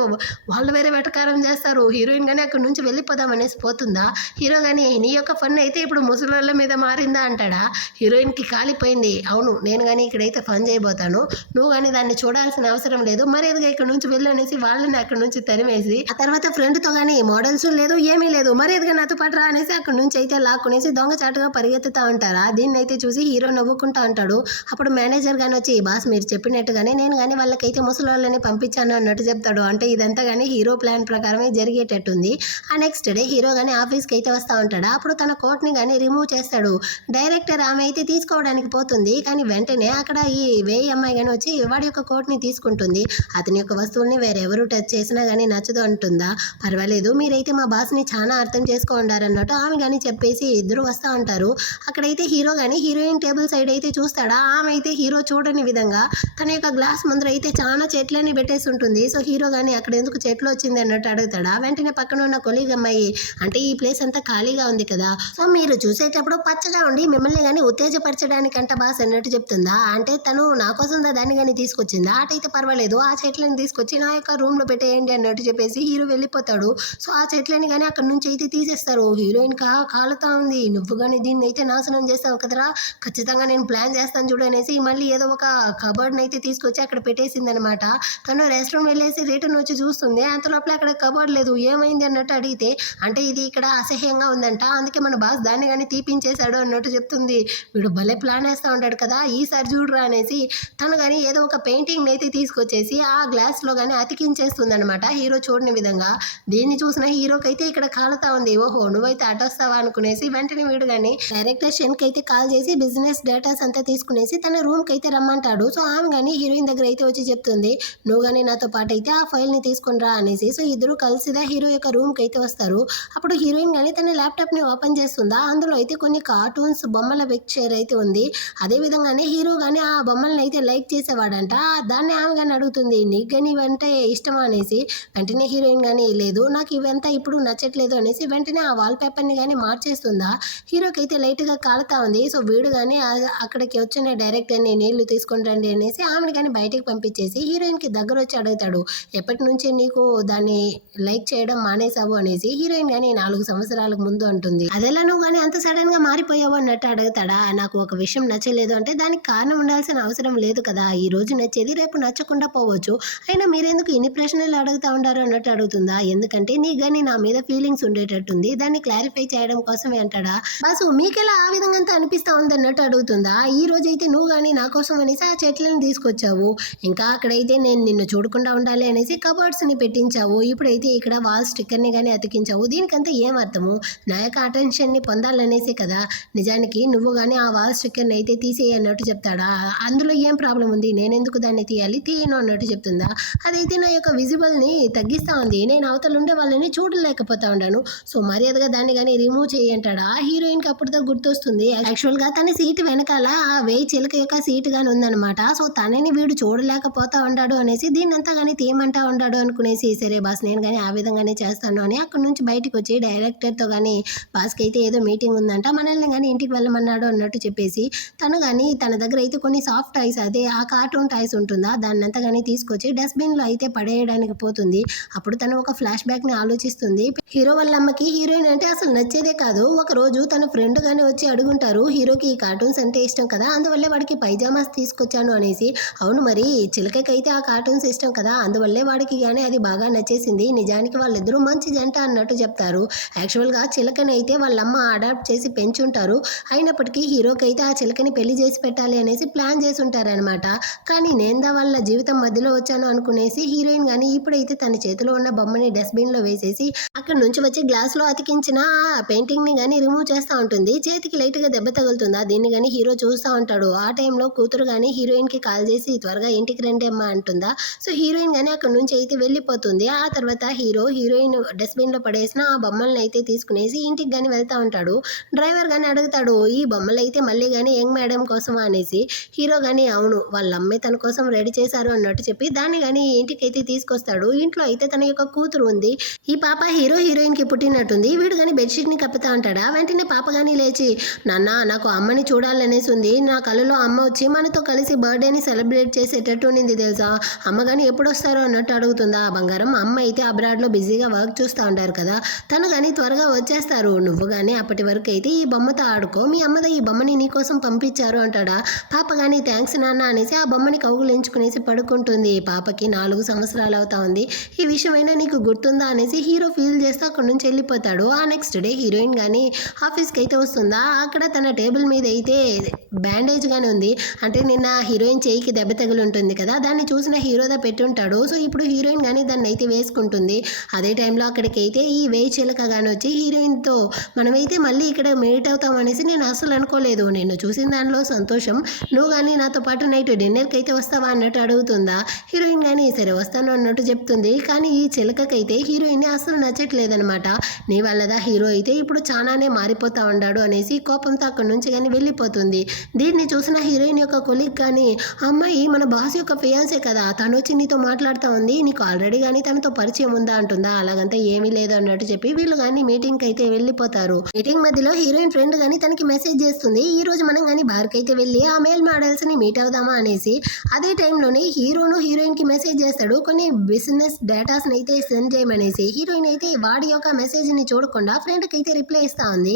వాళ్ళు వేరే వెటకారం చేస్తారు. హీరోయిన్ కానీ అక్కడి నుంచి వెళ్ళిపోదాం అనేసి పోతుందా, హీరో కానీ నీ యొక్క ఫన్ అయితే ఇప్పుడు ముసలాళ్ళ మీద మారిందా అంటాడా. హీరోయిన్కి కాలిపోయింది, అవును నేను కానీ ఇక్కడైతే ఫన్ చేయబోతాను, నువ్వు కానీ దాన్ని చూడాల్సిన అవసరం లేదు, మరేదిగా ఇక్కడ నుంచి వెళ్ళు అనేసి వాళ్ళని అక్కడి నుంచి తరిమేసి ఆ తర్వాత ఫ్రెండ్తో కానీ మోడల్స్ లేదు ఏమీ లేదు, మరేదిగా నాతో పాటు రా అనేసి అక్కడి నుంచి అయితే లాక్కునేసి దొంగచాటుగా పరిగెత్తుతా ఉంటారా. దీన్ని అయితే చూసి హీరో నవ్వుకుంటా ఉంటాడు. అప్పుడు మేనేజర్ కానీ వచ్చి, బాస్ మీరు చెప్పినట్టుగానే నేను కానీ వాళ్ళకైతే ముసలోళ్ళని పంపించాను అన్నట్టు చెప్తాడు. అంటే ఇదంతా కానీ హీరో ప్లాన్ ప్రకారమే జరిగేటట్టుంది. ఆ నెక్స్ట్ డే హీరో కానీ ఆఫీస్కి అయితే వస్తూ ఉంటాడు. అప్పుడు తన కోట్ని కానీ రిమూవ్ చేస్తాడు. డైరెక్టర్ ఆమె అయితే తీసుకోవడానికి పోతుంది, కానీ వెంటనే అక్కడ ఈ వేయి అమ్మాయి కానీ వచ్చి వాడి యొక్క కోట్ని తీసుకుంటుంది. అతని యొక్క వస్తువుల్ని వేరెవరు టచ్ చేసినా కానీ నచ్చదు అంటుందా. పర్వాలేదు మీరైతే మా బాస్ని చాలా అర్థం చేసుకోండారన్నట్టు ఆమె కానీ చెప్పేసి ఇద్దరు వస్తూ ఉంటారు. అక్కడైతే హీరో కానీ హీరోయిన్ టేబుల్ సైడ్ అయితే చూస్తాడా, ఆమె అయితే హీరో చూడని విధంగా తన యొక్క గ్లాస్ ముందర అయితే చాలా చెట్లని పెట్టేసి ఉంటుంది. సో హీరో కానీ అక్కడ ఎందుకు చెట్లు వచ్చింది అన్నట్టు అడుగుతాడా. వెంటనే పక్కన ఉన్న కొలీగ్ అమ్మాయి, అంటే ఈ ప్లేస్ అంతా ఖాళీగా ఉంది కదా, సో మీరు చూసేటప్పుడు పచ్చగా ఉండి మిమ్మల్ని కానీ ఉత్తేజపరచడానికంట బాస్ అన్నట్టు చెప్తుందా. అంటే తను నా కోసం దాన్ని కానీ తీసుకొచ్చిందా, అటైతే పర్వాలేదు ఆ చెట్లని తీసుకొచ్చి నా యొక్క రూమ్లో పెట్టేయండి అన్నట్టు చెప్పేసి హీరో వెళ్ళిపోతాడు. సో ఆ చెట్లని కానీ అక్కడ నుంచి అయితే తీసేస్తారు. హీరోయిన్ కాలుతా ఉంది, నువ్వు కానీ దీన్ని అయితే నాశనం చేస్తావు కదరా, ఖచ్చితంగా నేను ప్లాన్ చేస్తాను చూడు అనేసి మళ్ళీ ఏదో ఒక కబర్డ్ని అయితే తీసుకొచ్చి అక్కడ పెట్టేసింది అనమాట. తను రెస్ట్ రూమ్ వెళ్ళేసి రిటర్న్ వచ్చి చూస్తుంది, అంత లోపల అక్కడ కబర్డ్ లేదు, ఏమైంది అన్నట్టు అడిగితే, అంటే ఇది ఇక్కడ అసహ్యంగా ఉందంట, అందుకే మన బాస్ దాన్ని కానీ తీపించేశాడు అన్నట్టు చెప్తుంది. వీడు భలే ప్లాన్ వేస్తూ ఉంటాడు కదా, ఈసారి చూడరా అనేసి తను కానీ ఏదో ఒక పెయింటింగ్ అయితే తీసుకొచ్చేసి ఆ గ్లాస్లో కానీ అతికించేస్తుంది అనమాట, హీరో చూడని విధంగా. దీన్ని చూసిన హీరోకి అయితే ఇక్కడ కాలుతా ఉంది, ఓహో నువ్వైతే అటొస్తావా అనుకునేసి వెంటనే వీడు కానీ డైరెక్టర్ షెన్కి అయితే కాల్ చేసి బిజినెస్ డేటాస్ అంతా తీసుకునేసి తన రూమ్కి అయితే రమ్మంటాడు. సో ఆమె కానీ హీరోయిన్ దగ్గర అయితే వచ్చి చెప్తుంది, నువ్వు కానీ నాతో పాటు అయితే ఆ ఫైల్ని తీసుకుని రా అనేసి. సో ఇద్దరు కలిసిదా హీరో యొక్క రూమ్కి అయితే వస్తారు. అప్పుడు హీరోయిన్ కానీ తన ల్యాప్టాప్ని ఓపెన్ చేస్తుందా, అందులో అయితే కొన్ని కార్టూన్స్ బొమ్మల పిక్చర్ అయితే ఉంది. అదేవిధంగానే హీరో కానీ ఆ బొమ్మలను అయితే లైక్ చేసేవాడంట. దాన్ని ఆమె కానీ అడుగుతుంది, నీకు కానీ ఇవంటే ఇష్టమా అనేసి. వెంటనే హీరోయిన్ కానీ లేదు నాకు ఇవంతా ఇప్పుడు నచ్చట్లేదు అనేసి వెంటనే ఆ వాల్ పేపర్ని కానీ మార్చేస్తుందా. హీరోకి అయితే లైట్గా కాలుతా ఉంది. సో వీడు కానీ అక్కడికి వచ్చిన డైరెక్టర్ని నీళ్లు తీసుకొని రండి అనేసి ఆమెను కానీ బయటికి పంపించేసి హీరోయిన్కి దగ్గర వచ్చి అడుగుతాడు, ఎప్పటి నుంచి నీకు దాన్ని లైక్ చేయడం మానేసావు అనేసి. హీరోయిన్ కానీ 4 సంవత్సరాలకు ముందు అంటుంది. అదెలా నువ్వు కానీ అంత సడన్గా మారిపోయావు అన్నట్టు అడుగుతాడా. నాకు ఒక విషయం నచ్చలేదు అంటే దానికి కారణం ఉండాల్సిన అవసరం లేదు కదా, ఈ రోజు నచ్చేది రేపు నచ్చకుండా పోవచ్చు, అయినా మీరెందుకు ఇన్ని ప్రశ్నలు అడుగుతూ ఉంటారు అన్నట్టు అడుగుతుందా. ఎందుకంటే నీకు కానీ నా మీద ఫీలింగ్స్ ఉండేటట్టుంది, దాన్ని క్లారిఫై చేయడం కోసమే అంటాడా. బాసు మీకెలా ఆ విధంగా అంతా అనిపిస్తూ ఉంది అన్నట్టు అడుగుతుందా. ఈ రోజు అయితే నువ్వు కానీ నా కోసం అనేసి ఆ చెట్లను తీసుకొచ్చావు, ఇంకా అక్కడైతే నేను నిన్ను చూడకుండా ఉండాలి అనేసి కబర్డ్స్ని పెట్టించావు, ఇప్పుడైతే ఇక్కడ వాల్ స్టిక్కర్ని కానీ అతికించావు, దీనికంతా ఏం అర్థము, నా యొక్క అటెన్షన్ని పొందాలనేసి కదా. నిజానికి నువ్వు కానీ ఆ వాల్ స్టిక్కర్ని అయితే తీసేయి అన్నట్టు చెప్తాడా. అందులో ఏం ప్రాబ్లం ఉంది, నేనెందుకు దాన్ని తీయాలి, తీయను అన్నట్టు చెప్తుందా. అదైతే నా యొక్క విజిబుల్ని తగ్గిస్తూ ఉంది, నేను అవతల ఉండే వాళ్ళని చూడలేకపోతా ఉన్నాను, సో మర్యాదగా దాన్ని కానీ రిమూవ్ చేయంటాడా. హీరోయిన్కి అప్పుడుతో గుర్తొస్తుంది, యాక్చువల్గా తన సీట్ వెనకాల ఆ వేయి చిలక యొక్క సీట్ కానీ ఉందన్నమాట. సో తనని వీడు చూడలేకపోతా ఉన్నాడు అనేసి దీన్నంతా కానీ తీయమంటా ఉన్నాడు అనుకునేసి, సరే బాస్ నేను కానీ ఆ విధంగానే చేస్తాను అని అక్కడి నుంచి బయటకు వచ్చి డైరెక్టర్తో కానీ బాస్కి అయితే ఏదో మీటింగ్ ఉందంట, మనల్ని కానీ ఇంటికి వెళ్ళమన్నాడు అన్నట్టు చెప్పేసి తను కానీ తన దగ్గర అయితే కొన్ని సాఫ్ట్ టాయ్స్, అదే ఆ కార్టూన్ టాయ్స్ ఉంటుందా దాన్నంతా కానీ తీసుకొచ్చి డస్ట్బిన్లో అయితే పడేయడానికి పోతుంది. అప్పుడు తను ఒక ఫ్లాష్ బ్యాక్ని ఆలోచిస్తుంది. హీరో వాళ్ళ అమ్మకి హీరోయిన్ అంటే అసలు నచ్చేదే కాదు. ఒక రోజు తన ఫ్రెండ్ కానీ వచ్చి అడుగుంటారు, హీరోకి ఈ కార్టూన్స్ అంటే ఇష్టం కదా, అందువల్లే వాడికి పైజామాస్ తీసుకొచ్చాను అనేసి. అవును మరి చిలకకైతే ఆ కార్టూన్స్ ఇష్టం కదా, అందువల్లే వాడికి కానీ అది బాగా నచ్చేసింది, నిజానికి వాళ్ళిద్దరూ మంచి జంట అన్నట్టు చెప్తారు. యాక్చువల్గా చిలకని అయితే వాళ్ళమ్మ అడాప్ట్ చేసి పెంచుంటారు, అయినప్పటికీ హీరోకి అయితే ఆ చిలకని పెళ్లి చేసి పెట్టాలి అనేసి ప్లాన్ చేసి ఉంటారనమాట. కానీ నేందా వాళ్ళ జీవితం మధ్యలో వచ్చాను అనుకునేసి హీరోయిన్ కానీ ఇప్పుడైతే తన చేతిలో ఉన్న బొమ్మని డస్ట్బిన్లో వేసేసి అక్కడ నుంచి వచ్చి గ్లాస్లో అతికించిన పెయింటింగ్ని కానీ రిమూవ్ చేస్తూ ఉంటుంది. చేతికి లైట్గా దెబ్బ తగులుతుందా, దీన్ని కానీ హీరో చూస్తూ ఉంటాడు. ఆ టైంలో కూతురు కానీ హీరోయిన్కి కాల్ చేసి త్వరగా ఇంటికి రండి అమ్మా అంటుందా. సో హీరోయిన్ కానీ అక్కడ నుంచి అయితే వెళ్ళిపోతుంది. ఆ తర్వాత హీరోయిన్ డస్ట్బిన్లో పడేసిన ఆ బొమ్మల్ని అయితే తీసుకునేసి ఇంటికి కానీ వెళ్తూ ఉంటాడు. డ్రైవర్ కానీ అడుగుతాడు, ఈ బొమ్మలు అయితే మళ్ళీ కానీ యంగ్ మేడం కోసమా అనేసి. హీరో కానీ అవును, వాళ్ళ అమ్మాయి తన కోసం రెడీ చేశారు అన్నట్టు చెప్పి దాన్ని కానీ ఇంటికైతే తీసుకొస్తాడు. ఇంట్లో అయితే తన యొక్క కూతురు ఉంది. ఈ పాప హీరోయిన్కి పుట్టినట్టుంది. వీడు కానీ బెడ్షీట్ని కప్పుతా ఉంటాడా. వెంటనే పాప కానీ లేచి, నాన్న నాకు అమ్మని చూడాలనేసి ఉంది, నా కళ్ళలో అమ్మ వచ్చి మనతో కలిసి బర్త్డేని సెలబ్రేట్ చేసేటట్టు ఉండింది తెలుసా, అమ్మ కానీ ఎప్పుడు వస్తారో అన్నట్టు అడుగుతుందా. బంగారం, అమ్మ అయితే అబ్రాడ్లో బిజీగా వర్క్ చూస్తూ ఉంటారు కదా, తను కానీ త్వరగా వచ్చేస్తారు, నువ్వు కానీ అప్పటి వరకు అయితే ఈ బొమ్మతో ఆడుకో, మీ అమ్మతో ఈ బొమ్మని నీకోసం పంపించారు అంటాడా. పాప కానీ థ్యాంక్స్ నాన్న అనేసి ఆ బొమ్మని కౌగులించుకునేసి పడుకుంటుంది. పాపకి 4 సంవత్సరాలు అవుతా ఉంది. ఈ విషయమైనా నీకు గుర్తుందా అనేసి హీరో ఫీల్ చేస్తూ అక్కడ నుంచి వెళ్ళిపోతాడు. ఆ నెక్స్ట్ డే హీరోయిన్ కానీ ఆఫీస్కి అయితే వస్తుందా. అక్కడ తన టేబుల్ మీద అయితే బ్యాండేజ్ కానీ ఉంది. అంటే నిన్న హీరోయిన్ చేయికి దెబ్బ తగిలి ఉంటుంది కదా, దాన్ని చూసిన హీరోదా పెట్టుంటాడు. సో ఇప్పుడు హీరోయిన్ కానీ దాన్ని అయితే వేసుకుంటుంది. అదే టైంలో అక్కడికి అయితే ఈ వేయి చిలక కానీ వచ్చి హీరోయిన్తో మనమైతే మళ్ళీ ఇక్కడ మీట్ అవుతాం అనేసి నేను అసలు అనుకోలేదు, నేను చూసిన దానిలో సంతోషం, నువ్వు కానీ నాతో పాటు నైట్ డిన్నర్కి అయితే వస్తావా అన్నట్టు అడుగుతుందా. హీరోయిన్ కానీ సరే వస్తాను అన్నట్టు చెప్తుంది. కానీ ఈ చిలకకైతే హీరోయిన్ అసలు నచ్చట్లేదనమాట. నీ వల్లదా హీరో అయితే ఇప్పుడు చాలానే మారిపోతా ఉన్నాడు అనేసి కోపంతో అక్కడి నుంచి కానీ వెళ్ళిపోతుంది. దీన్ని చూసిన హీరోయిన్ యొక్క కొలీగ్ కానీ, అమ్మాయి మన బాస్ యొక్క ఫియాన్సే కదా, తను వచ్చి నీతో మాట్లాడుతూ ఉంది, నీకు ఆల్రెడీ కానీ తనతో పరిచయం ఉందా అంటుందా. అలాగంతా ఏమీ లేదు అన్నట్టు చెప్పి వీళ్ళు కానీ మీటింగ్కి అయితే వెళ్ళిపోతారు. మీటింగ్ మధ్యలో హీరోయిన్ ఫ్రెండ్ కానీ తనకి మెసేజ్ చేస్తుంది, ఈ రోజు మనం కానీ బార్కి అయితే వెళ్ళి ఆ మేల్ మోడల్స్ని మీట్ అవుదామా అనేసి. అదే టైంలోనే హీరోను హీరోయిన్కి మెసేజ్ చేస్తాడు, కొన్ని బిజినెస్ డేటాస్ని అయితే సెండ్ చేయమనేసి. హీరోయిన్ అయితే వాడి యొక్క మెసేజ్ని చూడకుండా ఫ్రెండ్కి అయితే రిప్లై ఇస్తా ఉంది.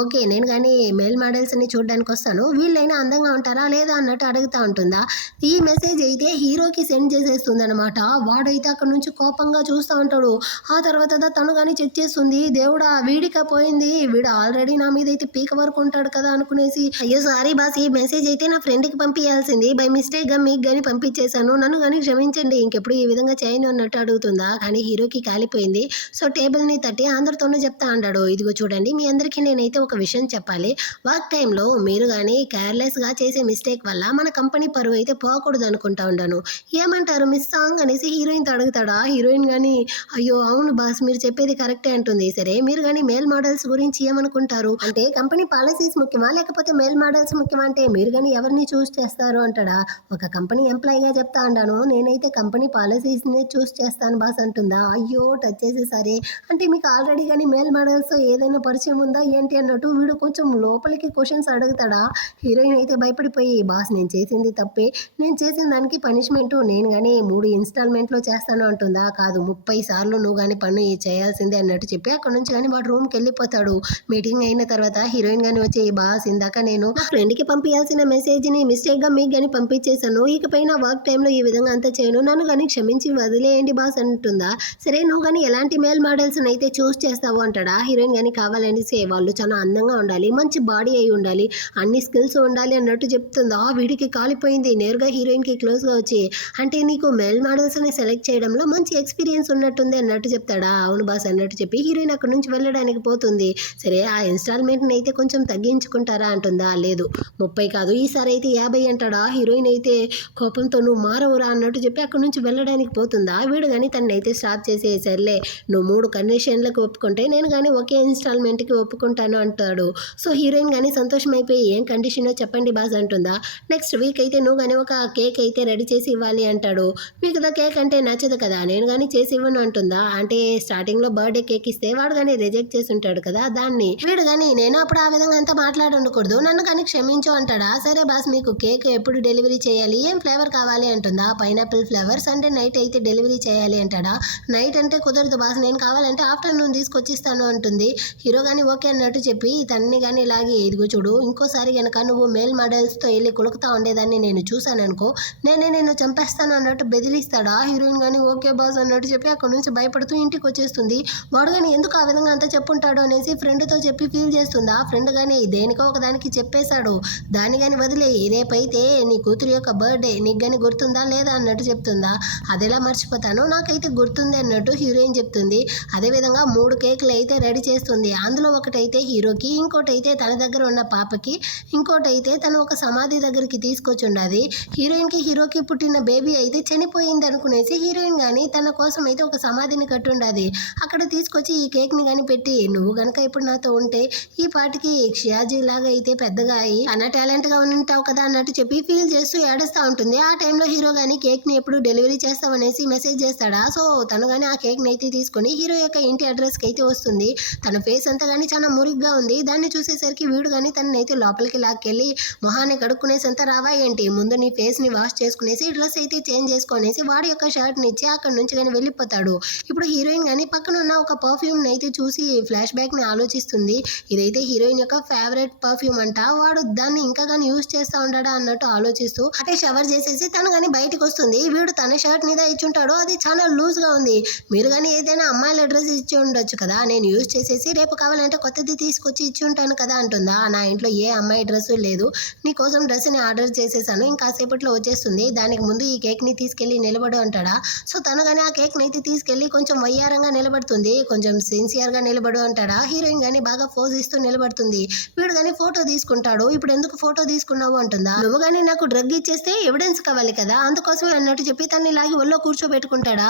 ఓకే, నేను కానీ మేల్ మోడల్స్ని చూడడానికి వస్తాను, వీళ్ళైనా అందంగా ఉంటారా లేదా అన్నట్టు అడుగుతూ ఉంటుందా. ఈ మెసేజ్ అయితే హీరోకి సెండ్ చేసేస్తుంది అనమాట. వాడైతే అక్కడ నుంచి కోపంగా చూస్తూ ఉంటాడు. ఆ తర్వాత తను కానీ చెక్ చేస్తుంది, దేవుడా వీడిక పోయింది, వీడు ఆల్రెడీ నా మీద అయితే పీక వరకు ఉంటాడు కదా అనుకునేసి, అయ్యో సారీ బాస్, ఈ మెసేజ్ అయితే నా ఫ్రెండ్కి పంపించాల్సింది, బై మిస్టేక్గా మీకు కానీ పంపించేశాను, నన్ను కానీ క్షమించండి, ఇంకెప్పుడు ఈ విధంగా చేయను అన్నట్టు అడుగుతుందా. కానీ హీరోకి కాలిపోయింది. సో టేబుల్ని తట్టి అందరితోనూ చెప్తా అంటాడు, ఇదిగో చూడండి మీ అందరికీ నేనైతే ఒక విషయం చెప్పాలి, వర్క్ టైంలో మీరు కానీ కేర్లెస్గా చేసే మిస్టేక్ వల్ల మన కంపెనీ పరువు అయితే పోకూడదు అనుకుంటా ఉన్నాను, ఏమంటారు మిస్ సాంగ్ అనేసి హీరోయిన్తో అడుగుతాడా. హీరోయిన్ కానీ అయ్యో అవును బాస్ మీరు చెప్పేది కరెక్టే అంటుంది. సరే మీరు కానీ మేల్ మోడల్స్ గురించి ఏమనుకుంటారు, అంటే కంపెనీ పాలసీస్ ముఖ్యమా లేకపోతే మేల్ మోడల్స్ ముఖ్యమా, అంటే మీరు కానీ ఎవరిని చూస్ చేస్తారు అంటాడా. ఒక కంపెనీ ఎంప్లాయీగా చెప్తా అంటాను, నేనైతే కంపెనీ పాలసీస్ని చూస్ చేస్తాను బాస్ అంటుందా. అయ్యో టచ్ చేసేసరి, అంటే మీకు ఆల్రెడీ కానీ మేల్ మోడల్స్ ఏదైనా పరిచయం ఉందా ఏంటి అన్నట్టు వీడు కొంచెం లోపలికి క్వశ్చన్స్ అడుగుతాడా. హీరోయిన్ అయితే భయపడిపోయి, బాస్ నేను చేసింది తప్పే, నేను చేసిన దానికి పనిష్మెంట్ నేను కానీ 3 ఇన్స్టాల్మెంట్లో చేస్తాను అంటుందా. కాదు 30 సార్లు నువ్వు కానీ పన్ను చేయాల్సిందే అన్నట్టు చెప్పి అక్కడ నుంచి కానీ వాడు రూమ్కి వెళ్ళిపోతాడు. మీటింగ్ అయిన తర్వాత హీరోయిన్ కానీ వచ్చి, బాస్ ఇందాక నేను నా ఫ్రెండ్కి పంపించాల్సిన మెసేజ్ని మిస్టేక్గా మీకు కానీ పంపించేశాను, ఇకపైన వర్క్ టైంలో ఈ విధంగా అంతా చేయను, నన్ను కానీ క్షమించి వదిలేయండి బాస్ అంటుందా. సరే నువ్వు కానీ ఎలాంటి మేల్ మోడల్స్ని అయితే చూస్ చేస్తావు అంటాడా. హీరోయిన్ కానీ కావాలని వాళ్ళు చాలా అందంగా ఉండాలి, మంచి బాడీ అయి ఉండాలి, అన్ని స్కిల్స్ ఉండాలి అన్నట్టు చెప్తుందా. వీడికి కాలిపోయింది. నేరుగా హీరోయిన్కి క్లోజ్గా వచ్చి, అంటే నీకు మేల్ మోడల్స్ని సెలెక్ట్ చేయడంలో మంచి ఎక్స్పీరియన్స్ ఉన్నట్టుంది అన్నట్టు చెప్తాడా. అవును బాస్ అన్నట్టు చెప్పి హీరోయిన్ అక్కడ నుంచి వెళ్ళడానికి పోతుంది. సరే ఆ ఇన్స్టాల్మెంట్ని అయితే కొంచెం తగ్గించుకుంటారా అంటుందా. లేదు 30 కాదు ఈసారి అయితే 50 అంటాడా. హీరోయిన్ అయితే కోపంతో నువ్వు మారవురా అన్నట్టు చెప్పి అక్కడ నుంచి వెళ్ళడానికి పోతుందా. వీడు కానీ తనని అయితే స్టాప్ చేసి, సర్లే నువ్వు 3 కండిషన్లకు ఒప్పుకుంటే నేను కానీ ఒకే ఇన్స్టాల్మెంట్కి ఒప్పుకుంటాను అంటాడు. సో హీరోయిన్ కానీ సంతోషం అయిపోయి, ఏం కండిషనో చెప్పండి బాస్ అంటుందా. నెక్స్ట్ వీక్ అయితే నువ్వు కానీ ఒక కేక్ అయితే రెడీ చేసి ఇవ్వాలి అంటాడు. మీకు కేక్ అంటే నచ్చదు కదా, నేను కానీ చేసి ఇవ్వను అంటుందా. అంటే స్టార్టింగ్లో బర్త్డే కేక్ ఇస్తే వాడు కానీ రిజెక్ట్ చేసి ఉంటాడు కదా, దాన్ని వీడు కానీ నేను అప్పుడు ఆ విధంగా అంతా మాట్లాడకూడదు, నన్ను కానీ క్షమించు అంటాడా. సరే బాస్ మీకు కేక్ ఎప్పుడు డెలివరీ చేయాలి, ఏం ఫ్లేవర్ కావాలి అంటుందా. పైనాపిల్ ఫ్లేవర్, సండే నైట్ అయితే డెలివరీ చేయాలి అంటాడా. నైట్ అంటే కుదరదు బాస్, నేను కావాలంటే ఆఫ్టర్నూన్ తీసుకొచ్చిస్తాను అంటుంది. హీరో కానీ ఓకే అన్నట్టు చెప్పి తన్ని కానీ ఇలాగే, ఇదిగో చూడు ఇంకోసారి కనుక నువ్వు మేల్ మోడల్స్తో వెళ్ళి కులుకుతా ఉండేదాన్ని నేను చూశాను అనుకో, నేను చంపేస్తాను అన్నట్టు బెదిరిస్తాడా. హీరోయిన్ కానీ ఓకే బాస్ అన్నట్టు చెప్పి అక్కడ నుంచి భయపడుతూ ఇంటికి వచ్చేస్తుంది. వాడు కానీ ఎందుకు ఆ విధంగా అంతా చెప్పుంటాడు అనేసి ఫ్రెండ్తో చెప్పి ఫీల్ చేస్తుందా. ఫ్రెండ్ కానీ దేనికో ఒక దానికి చెప్పేశాడు, దాన్ని కానీ వదిలే, రేపైతే నీ కూతురు యొక్క బర్త్డే నీకు కానీ గుర్తుందా లేదా అన్నట్టు చెప్తుందా. అదెలా మర్చిపోతాను, నాకైతే గుర్తుంది అన్నట్టు హీరోయిన్ చెప్తుంది. అదేవిధంగా 3 కేకులు అయితే రెడీ చేస్తుంది. అందులో ఒకటైతే హీరోకి, ఇంకోటైతే తన దగ్గర ఉన్న పాపకి, ఇంకోటైతే తను ఒక సమాధి దగ్గరికి తీసుకొచ్చి ఉన్నది. హీరోకి పుట్టిన బేబీ అయితే చనిపోయింది అనుకునేసి హీరోయిన్ కానీ తన కోసం అయితే ఒక సమాధిని కట్టుండది. అక్కడ తీసుకొచ్చి ఈ కేక్ని కానీ పెట్టి, నువ్వు గనక ఇప్పుడు నాతో ఉంటే ఈ పాటికి షియాజీ లాగా అయితే పెద్దగా అయ్యి అన్న టాలెంట్గా ఉంటావు కదా అన్నట్టు చెప్పి ఫీల్ చేస్తూ ఏడుస్తూ ఉంటుంది. ఆ టైంలో హీరో కానీ కేక్ని ఎప్పుడు డెలివరీ చేస్తావనేసి మెసేజ్ చేస్తాడా. సో తను కానీ ఆ కేక్ని అయితే తీసుకొని హీరో యొక్క ఇంటి అడ్రస్కి అయితే వస్తుంది. తన ఫేస్ అంతా కానీ చాలా మురిగ్గా ఉంది. దాన్ని చూసేసరికి వీడు కానీ తననైతే లోపలికి లాక్కెళ్ళి, మొహాన్ని కడుక్కునేసంత రావా ఏంటి, ముందు నీ ఫేస్ని వాష్ చేసుకునేసి డ్రెస్ అయితే చేంజ్ చేసుకునేసి వాడి యొక్క షర్ట్ని ఇచ్చి అక్కడి నుంచి కానీ వెళ్ళిపోతాడు. ఇప్పుడు హీరోయిన్ కానీ పక్కన ఉన్న ఒక పర్ఫ్యూమ్ని అయితే చూసి ఫ్లాష్ బ్యాక్ని ఆలోచిస్తుంది. ఇదైతే హీరోయిన్ యొక్క ఫేవరెట్ పర్ఫ్యూమ్ అంట. వాడు దాన్ని ఇంకా కానీ యూజ్ చేస్తూ ఉంటాడా అన్నట్టు ఆలోచిస్తూ అటే షవర్ చేసేసి తను కానీ బయటకు వస్తుంది. వీడు తన షర్ట్ మీద ఇచ్చుంటాడు, అది చాలా లూజ్గా ఉంది. మీరు కానీ ఏదైనా అమ్మాయిల డ్రెస్ ఇచ్చి ఉండొచ్చు కదా, నేను యూజ్ చేసేసి రేపు కావాలంటే కొత్తది తీసుకొచ్చి ఇచ్చి ఉంటాను కదా అంటుందా. నా ఇంట్లో ఏ అమ్మాయి డ్రెస్ లేదు, నీకోసం డ్రెస్ని ఆర్డర్ చేసేసాను, ఇంకాసేపట్లో వచ్చేస్తుంది, దానికి ముందు ఈ కేక్ని తీసుకెళ్ళి నిలబడు అంటాడా. సో తను కానీ ఆ కేక్ని అయితే తీసుకెళ్ళి కొంచెం వయ్యారంగా నిలబడుతుంది, కొంచెం సిన్సియర్గా నిలబడు అంటాడా. హీరోయిన్ కానీ బాగా పోజ్ ఇస్తూ నిలబడుతుంది. వీడు కానీ ఫోటో తీసుకుంటాడు. ఇప్పుడు ఎందుకు ఫోటో తీసుకున్నావు అంటుందా. నువ్వు కానీ నాకు డ్రగ్ ఇచ్చేస్తే ఎవిడెన్స్ కావాలి కదా, అందుకోసమే అన్నట్టు చెప్పి తన్ని లాగి ఒళ్ళో కూర్చోబెట్టుకుంటాడా.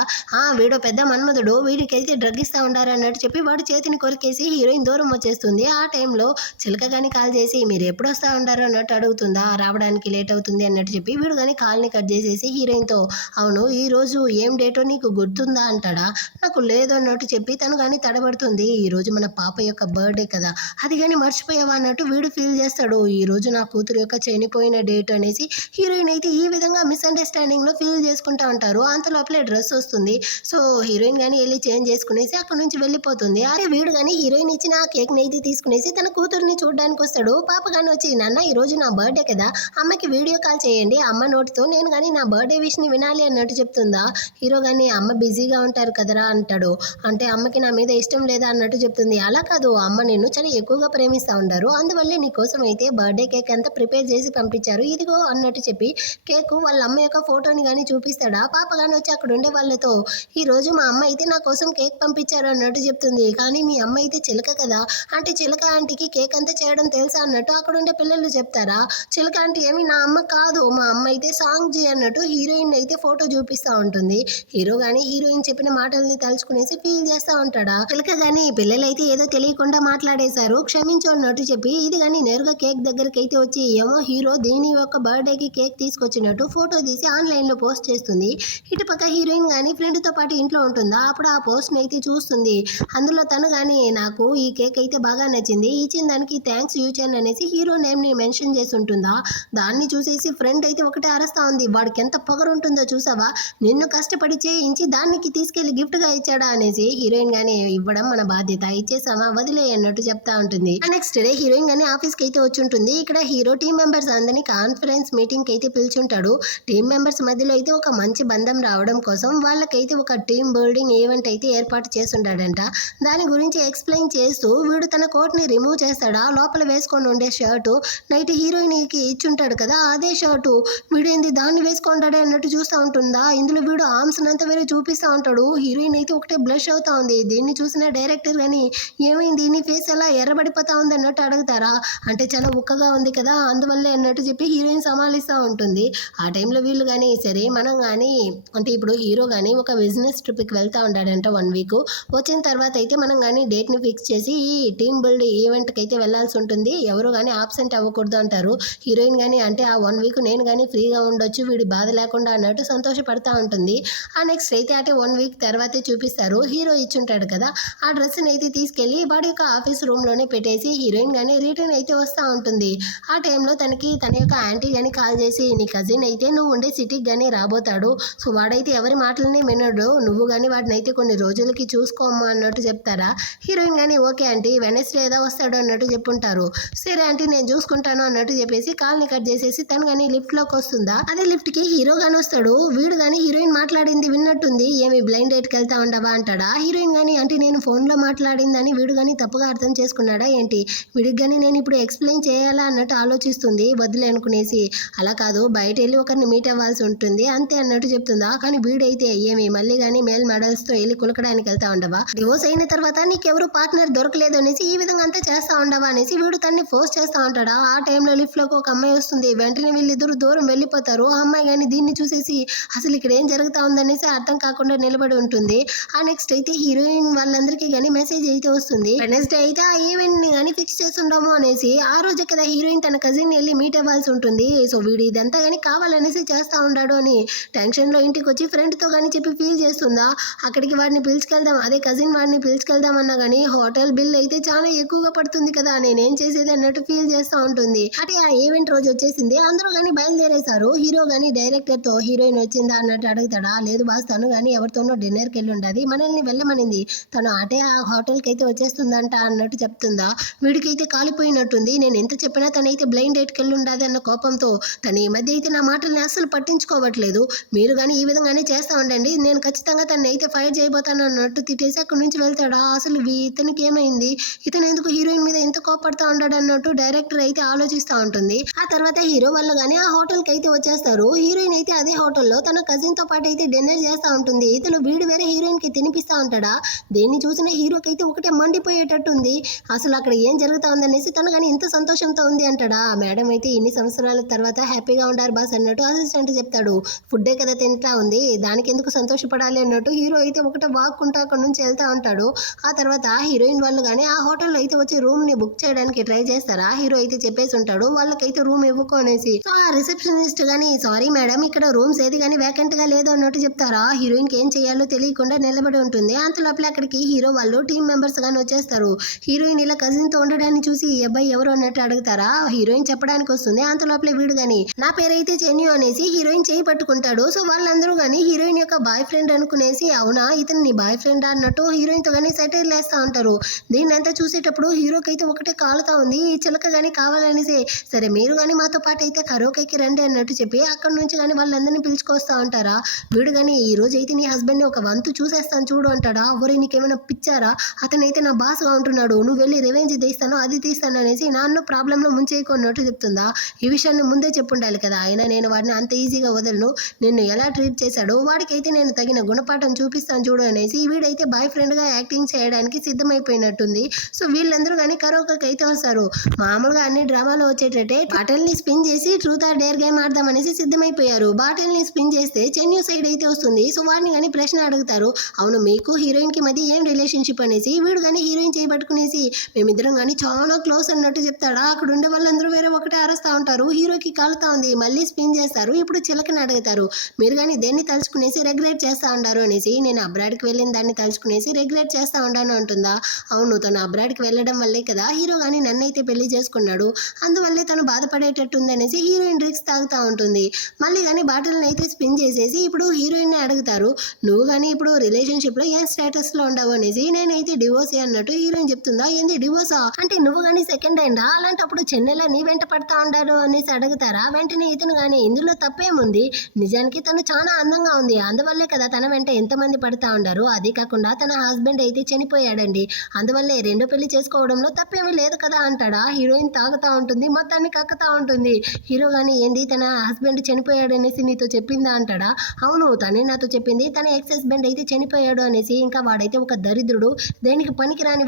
వీడో పెద్ద మన్మధుడు, వీడికైతే డ్రగ్ ఇస్తా ఉండారు అన్నట్టు చెప్పి వాడి చేతిని కొరికేసి హీరోయిన్ దూరం వచ్చేస్తుంది. ఆ టైంలో చిలక కానీ కాల్ చేసి మీరు ఎప్పుడు వస్తా ఉంటారు అన్నట్టు అడుగుతుందా. రావడానికి లేట్ అవుతుంది అన్నట్టు చెప్పి వీడు కానీ కాల్ని కట్ చేసేసి హీరోయిన్తో, అవును ఈ రోజు ఏం డేటో నీకు గుర్తుందా అంటాడా. నాకు లేదు అన్నట్టు చెప్పి తను కానీ తడబడుతుంది. ఈ రోజు మన పాప యొక్క బర్త్డే కదా, అది కానీ మర్చిపోయావా అన్నట్టు వీడు ఫీల్ చేస్తాడు. ఈ రోజు నా కూతురు యొక్క చనిపోయిన డేట్ అనేసి హీరోయిన్ అయితే ఈ విధంగా మిస్అండర్స్టాండింగ్ లో ఫీల్ చేసుకుంటా ఉంటారు. అంత లోపలే డ్రెస్ వస్తుంది. సో హీరోయిన్ కానీ వెళ్ళి చేంజ్ చేసుకునేసి అక్కడ నుంచి వెళ్ళిపోతుంది. అదే వీడు కానీ హీరోయిన్ ఇచ్చిన ఆ కేక్ అయితే తీసుకునేసి తన కూతురుని చూడడానికి వస్తాడు. పాప కానీ వచ్చి, నాన్న ఈ రోజు నా బర్త్డే కదా, అమ్మకి వీడియో కాల్ చేయండి, అమ్మ నోటితో నేను కానీ నా బర్త్డే విష్ ని వినాలి అన్నట్టు చెప్తుందా. హీరో కానీ అమ్మ బిజీగా ఉంటారు కదరా అంటాడు. అంటే అమ్మకి నా మీద ఇష్టం లేదా అన్నట్టు చెప్తుంది. అలా కాదు, అమ్మ నిన్ను చాలా ఎక్కువగా ప్రేమిస్తూ ఉంటారు, అందువల్లే నీ కోసం అయితే బర్త్డే కేక్ అంతా ప్రిపేర్ చేసి పంపించారు, ఇదిగో అన్నట్టు చెప్పి కేక్ వాళ్ళ అమ్మ యొక్క ఫోటోని కానీ చూపిస్తాడా. పాప కానీ వచ్చి అక్కడ ఉండే వాళ్ళతో, ఈ రోజు మా అమ్మ అయితే నా కోసం కేక్ పంపించారు అన్నట్టు చెప్తుంది. కానీ మీ అమ్మ అయితే చిలక కదా, అంటే చిలక ఆంటీకి కేక్ అంతా చేయడం తెలుసా అన్నట్టు అక్కడ ఉండే పిల్లలు చెప్తారా. చిలక ఆంటీ ఏమి నా అమ్మ కాదు, మా అమ్మ అయితే సాంగ్ జీ అన్నట్టు హీరోయిన్ అయితే ఫోటో చూపిస్తూ ఉంటుంది. హీరో కానీ హీరోయిన్ చెప్పిన మాటల్ని తలుచుకునేసి ఫీల్ చేస్తూ ఉంటాడా. చిలక కానీ పిల్లలైతే ఏదో తెలియకుండా మాట్లాడేశారు, క్షమించు అన్నట్టు చెప్పి ఇది కానీ నేరుగా కేక్ దగ్గరికి అయితే వచ్చి, ఏమో హీరో దీని యొక్క బర్త్డేకి కేక్ తీసుకొచ్చినట్టు ఫోటో తీసి ఆన్లైన్లో పోస్ట్ చేస్తుంది. ఇటుపక్క హీరోయిన్ కానీ ఫ్రెండ్తో పాటు ఇంట్లో ఉంటుందా, అప్పుడు ఆ పోస్ట్ని అయితే చూస్తుంది. అందులో తను కానీ నాకు ఈ కేక్ అయితే బాగా నచ్చింది, ఇచ్చిన దానికి థ్యాంక్స్ యూచన్ అనేసి హీరో నేమ్ని మెన్షన్ చేసి ఉంటుందా. దాన్ని చూసేసి ఫ్రెండ్ అయితే ఒకటే అరుస్తా ఉంది, వాడికి ఎంత పొగరు ఉంటుందో చూసావా, నిన్ను కష్టపడి చేయించి దానికి తీసుకెళ్లి గిఫ్ట్గా ఇచ్చాడా అనేసి. హీరోయిన్ కానీ ఇవ్వడం మన బాధ్యత, ఇచ్చేసామా వదిలే అన్నట్టు చెప్తా ఉంటుంది. నెక్స్ట్ డే హీరోయిన్ కానీ ఆఫీస్కి అయితే వచ్చి ఉంటుంది. ఇక్కడ హీరో టీం మెంబర్స్ అందరినీ కాన్ఫరెన్స్ మీటింగ్కి అయితే పిలుచుంటాడు. టీం మెంబర్స్ మధ్యలో అయితే ఒక మంచి బంధం రావడం కోసం వాళ్ళకైతే ఒక టీమ్ బిల్డింగ్ ఈవెంట్ అయితే ఏర్పాటు చేస్తుంటాడంట. దాని గురించి ఎక్స్ప్లెయిన్ చేస్తూ వీడు తన కోట్ని రిమూవ్ చేస్తాడా, లోపల వేసుకొని ఉండే షర్టు నైట్ హీరోయిన్కి ఇచ్చుంటాడు కదా అదే షర్టు వీడేంది దాన్ని వేసుకుంటాడే అన్నట్టు చూస్తూ ఉంటుందా. ఇందులో వీడు ఆర్మ్స్ అంతా వేరే చూపిస్తూ ఉంటాడు. హీరోయిన్ అయితే ఒకటే బ్లష్ అవుతా ఉంది. దీన్ని చూసిన డైరెక్టర్ కానీ ఏమైంది నీ ఫేస్ ఎలా ఎర్రబడిపోతా ఉంది అన్నట్టు అడుగుతారా. అంటే చాలా ఉక్కగా ఉంది కదా అందువల్లే అన్నట్టు చెప్పి హీరోయిన్ సమాలిస్తూ ఉంటుంది. ఆ టైంలో వీళ్ళు కానీ సరే మనం కానీ అంటే ఇప్పుడు హీరో కానీ ఒక బిజినెస్ ట్రిప్కి వెళ్తూ ఉంటాడంట 1 వీక్. వచ్చిన తర్వాత అయితే మనం కానీ డేట్ని ఫిక్స్ చేసి ఈ టీమ్ బిల్డ్ ఈవెంట్కి అయితే వెళ్ళాల్సి ఉంటుంది, ఎవరు కానీ ఆబ్సెంట్ అవ్వకూడదు అంటారు. హీరోయిన్ కానీ అంటే ఆ 1 వీక్ నేను కానీ ఫ్రీగా ఉండొచ్చు వీడి బాధ లేకుండా అన్నట్టు సంతోషపడతా ఉంటుంది. ఆ నెక్స్ట్ అయితే అంటే 1 వీక్ తర్వాతే చూపిస్తారు. హీరో ఇచ్చుంటాడు కదా ఆ డ్రెస్ని అయితే తీసుకెళ్ళి వాడి యొక్క ఆఫీస్ రూమ్లోనే పెట్టేసి హీరోయిన్ కానీ రిటర్న్ అయితే వస్తూ ఉంటుంది. ఆ టైంలో తనకి తన యొక్క యాంటీ కానీ కాల్ చేసి, నీ కజిన్ అయితే నువ్వు ఉండే సిటీకి కానీ రాబోతాడు, సో వాడైతే ఎవరి మాటలని వినడు, నువ్వు కానీ వాడిని అయితే కొన్ని రోజులకి చూసుకోమ్మా అన్నట్టు చెప్తారా. హీరోయిన్ కానీ ఓకే ఆంటీ వెనస్డే ఏదో వస్తాడు అన్నట్టు చెప్పుంటారు. సరే ఆంటీ నేను చూసుకుంటాను అన్నట్టు చెప్పేసి కాల్ని కట్ చేసేసి తను కానీ లిఫ్ట్లోకి వస్తుందా. అదే లిఫ్ట్కి హీరో కానీ వస్తాడు. వీడు కానీ హీరోయిన్ మాట్లాడింది విన్నట్టుంది, ఏమి బ్లైండ్ డేట్కి వెళ్తా ఉండవా అంటాడా. హీరోయిన్ కానీ అంటే నేను ఫోన్లో మాట్లాడిందని వీడు కానీ తప్పుగా అర్థం చేసుకున్నాడా ఏంటి, వీడికి కానీ నేను ఇప్పుడు ఎక్స్ప్లెయిన్ చేయాలా అన్నట్టు ఆలోచిస్తుంది. వదిలే అనుకునేసి, అలా కాదు బయట వెళ్ళి ఒకరిని మీట్ అవ్వాల్సి ఉంటుంది అంతే అన్నట్టు చెప్తుందా. కానీ వీడైతే ఏమి మళ్ళీ కానీ మేల్ మోడల్స్తో వెళ్ళి కులకడ చెప్పడానికి వెళ్తా ఉండవా, డివోర్స్ అయిన తర్వాత నీకెవరు పార్ట్నర్ దొరకలేదు అనేసి ఈ విధంగా అంతా చేస్తా ఉండవా అనేసి వీడు తన్ని ఫోర్స్ చేస్తా ఉంటాడా. ఆ టైంలో లిఫ్ట్ లోకి ఒక అమ్మాయి వస్తుంది. వెంటనే వీళ్ళిద్దరు దూరం వెళ్ళిపోతారు. ఆ అమ్మాయి కానీ దీన్ని చూసేసి అసలు ఇక్కడ ఏం జరుగుతా ఉందనేసి అర్థం కాకుండా నిలబడి ఉంటుంది. ఆ నెక్స్ట్ అయితే హీరోయిన్ వాళ్ళందరికీ కానీ మెసేజ్ అయితే వస్తుంది. వెనస్డే అయితే ఆ ఈవెంట్ ని కానీ ఫిక్స్ చేస్తుండము అనేసి. ఆ రోజు కదా హీరోయిన్ తన కజిన్ వెళ్ళి మీట్ అవ్వాల్సి ఉంటుంది. సో వీడు ఇదంతా కానీ కావాలనేసి చేస్తా ఉన్నాడు అని టెన్షన్ లో ఇంటికి వచ్చి ఫ్రెండ్ తో కానీ చెప్పి ఫీల్ చేస్తుందా. అక్కడికి వాడిని పిలుచుకెళ్దాం, అదే కజిన్ వాడిని పిలుచుకెళ్దాం అన్నా కానీ హోటల్ బిల్ అయితే చాలా ఎక్కువగా పడుతుంది కదా, నేనేం చేసేది అన్నట్టు ఫీల్ చేస్తూ ఉంటుంది. అంటే ఆ ఈవెంట్ రోజు వచ్చేసింది. అందరూ కానీ బయలుదేరేశారు. హీరో కానీ డైరెక్టర్ తో హీరోయిన్ వచ్చిందా అన్నట్టు అడుగుతాడా. లేదు బాస్, తను కానీ ఎవరితోనో డిన్నర్కి వెళ్ళి ఉండదు, మనల్ని వెళ్ళమనింది, తను అటే ఆ హోటల్కి అయితే వచ్చేస్తుందంట అన్నట్టు చెప్తుందా. వీడికైతే కాలిపోయినట్టుంది. నేను ఎంత చెప్పినా తనైతే బ్లైండ్ డేట్కి వెళ్ళి ఉండదు అన్న కోపంతో తను ఈ మధ్య అయితే నా మాటల్ని అస్సలు పట్టించుకోవట్లేదు. మీరు కానీ ఈ విధంగానే చేస్తా ఉండండి, నేను ఖచ్చితంగా తను అయితే ఫైట్ చేయబోతాను అన్నట్టు తిట్టేసి అక్కడి నుంచి వెళ్తాడా. అసలు ఇతనికి ఏమైంది, ఇతను ఎందుకు హీరోయిన్ మీద ఎంత కోపడతా ఉంటాడు అన్నట్టు డైరెక్టర్ అయితే ఆలోచిస్తూ ఉంటుంది. ఆ తర్వాత హీరో వాళ్ళు కానీ ఆ హోటల్కి అయితే వచ్చేస్తారు. హీరోయిన్ అయితే అదే హోటల్లో తన కజిన్ తో పాటు అయితే డిన్నర్ చేస్తూ ఉంటుంది. ఇతను వీడు వేరే హీరోయిన్ కి తినిపిస్తా ఉంటాడా. దేన్ని చూసిన హీరోకి అయితే ఒకటే మండిపోయేటట్టు ఉంది. అసలు అక్కడ ఏం జరుగుతా ఉందనేసి తను కానీ ఇంత సంతోషంతో ఉంది అంటాడా. ఆ మేడం అయితే ఇన్ని సంవత్సరాల తర్వాత హ్యాపీగా ఉండారు బాస్ అన్నట్టు అసిస్టెంట్ చెప్తాడు. ఫుడ్డే కదా తింటా ఉంది, దానికి ఎందుకు సంతోషపడాలి అన్నట్టు హీరో అయితే ఒకటే వాక్కుంటూ అక్కడ నుంచి వెళ్తా ఉంటాడు. ఆ తర్వాత హీరోయిన్ వాళ్ళు కానీ ఆ హోటల్లో అయితే వచ్చి రూమ్ ని బుక్ చేయడానికి ట్రై చేస్తారా. హీరో అయితే చెప్పేసి ఉంటాడు వాళ్ళకైతే రూమ్ ఇవ్వకొనేసి. సో ఆ రిసెప్షనిస్ట్ గానీ సారీ మేడం ఇక్కడ రూమ్స్ ఏది కానీ వేకెంట్ గా లేదు అన్నట్టు చెప్తారా. హీరోయిన్ కి ఏం చేయాలో తెలియకుండా నిలబడి ఉంటుంది. అంత లోపల అక్కడికి హీరో వాళ్ళు టీం మెంబర్స్ గానీ వచ్చేస్తారు. హీరోయిన్ ఇలా కజిన్ తో ఉండడాన్ని చూసి ఈ అబ్బాయి ఎవరు అన్నట్టు అడుగుతారా. హీరోయిన్ చెప్పడానికి వస్తుంది. అంత లోపల వీడు గాని నా పేరైతే చెన్యు అనేసి హీరోయిన్ చేయి పట్టుకుంటాడు. సో వాళ్ళందరూ గానీ హీరోయిన్ యొక్క బాయ్ ఫ్రెండ్ అనుకునేసి అవునా ఇతను నీ బాయ్ ఫ్రెండ్ అన్నట్టు హీరోయిన్ తో గానీ సెటైర్లు వేస్తా ఉంటారు. దీన్ని అంతా చూసేటప్పుడు హీరోకి అయితే ఒకటే కాలుతా ఉంది. ఈ చిలక గానీ కావాలనేసి సరే మీరు గానీ మాతో పాటు అయితే కరోకేకి రండి అన్నట్టు చెప్పి అక్కడ నుంచి కానీ వాళ్ళందరినీ పిలుచుకొస్తా ఉంటారా. వీడు గానీ ఈ రోజు అయితే నీ హస్బెండ్ ని ఒక వంతు చూసేస్తాను చూడు అంటాడా. ఒరే నీకేమైనా పిచ్చారా, అతనైతే నా బాస్ గా ఉంటున్నాడు, నువ్వు వెళ్ళి రివెంజ్ తీస్తాను అది తీస్తాను అనేసి నాన్న ప్రాబ్లం లో ముంచేయకున్నట్టు చెప్తుందా. ఈ విషయాన్ని ముందే చెప్పుండాలి కదా, అయినా నేను వాడిని అంత ఈజీగా వదలను, నిన్ను ఎలా ట్రీట్ చేశాడో వాడికైతే నేను తగిన గుణపాఠం చూపిస్తాను చూడు అనేసి వీడైతే బాయ్ ఫ్రెండ్ గా యాక్టింగ్ చేయడానికి సిద్ధమైపోయినట్టుంది. సో వీళ్ళందరూ కానీ కరోకాకి అయితే వస్తారు. మామూలుగా అన్ని డ్రామాలో వచ్చేటట్టే బాటిల్ ని స్పిన్ చేసి ట్రూత్ ఆర్ డేర్ గేమ్ ఆడదాం అనేసి సిద్ధమైపోయారు. బాటిల్ ని స్పిన్ చేస్తే చెన్యూ సైడ్ అయితే వస్తుంది. సో వాడిని కానీ ప్రశ్న అడుగుతారు. అవును మీకు హీరోయిన్ కి మధ్య ఏం రిలేషన్షిప్ అనేసి. వీడు కానీ హీరోయిన్ చేయబట్టుకునేసి మేమిద్దరం కానీ చాలా క్లోజ్ అన్నట్టు చెప్తాడా. అక్కడ ఉండే వాళ్ళందరూ వేరే ఒకటే అరుస్తా ఉంటారు. హీరోకి కాలుతా ఉంది. మళ్ళీ స్పిన్ చేస్తారు. ఇప్పుడు చిలకని అడుగుతారు. మీరు కానీ దేన్ని తలుచుకునేసి రెగ్యులేట్ చేస్తా ఉండారు అనేసి. నేను అబ్రాడ్కి వెళ్ళిన దాన్ని తలుచుకునేసి రెగ్యులేట్ చేస్తా ఉండాను అంటుందా. అవును తను అబ్రాడ్కి వెళ్ళడం వల్లే కదా హీరో కానీ నన్నైతే పెళ్లి చేసుకున్నాడు, అందువల్లే తను బాధపడేటట్టుంది అనేసి హీరోయిన్ డ్రింక్స్ తాగుతూ ఉంటుంది. మళ్ళీ కానీ బాటిల్ని అయితే స్పిన్ చేసేసి ఇప్పుడు హీరోయిన్ అడుగుతారు. నువ్వు కానీ ఇప్పుడు రిలేషన్షిప్ లో ఏం స్టేటస్ లో ఉండవు అనేసి. నేనైతే డివోర్స్ అన్నట్టు హీరోయిన్ చెప్తుందా. ఏంది డివోర్సా అంటే నువ్వు కానీ సెకండ్ హ్యాండా, అలాంటప్పుడు చెన్నెలా నీ వెంట పడతా ఉండారు అనేసి అడుగుతారా. వెంటనే ఇతను కానీ ఇందులో తప్పేముంది, నిజానికి తను చాలా అందంగా ఉంది, అందువల్లే కదా తన వెంట ఎంతమంది పడతా ఉండారు, అది కాకుండా తన హస్బెండ్ అయితే చనిపోయాడండి, అందువల్లే రెండో పెళ్లి చేసుకోవడంలో తప్పేమీ లేదు కదా అంటాడా. హీరోయిన్ తాగుతా ఉంటుంది, మొత్తాన్ని కక్కుతా ఉంటుంది. హీరో కానీ ఏంది తన హస్బెండ్ చనిపోయాడనేసి నీతో చెప్పిందా అంటాడా. అవును తనే నాతో చెప్పింది, తన ఎక్స్ హస్బెండ్ అయితే చనిపోయాడు అనేసి. ఇంకా వాడైతే ఒక దరిద్రుడు, దేనికి పనికి రాని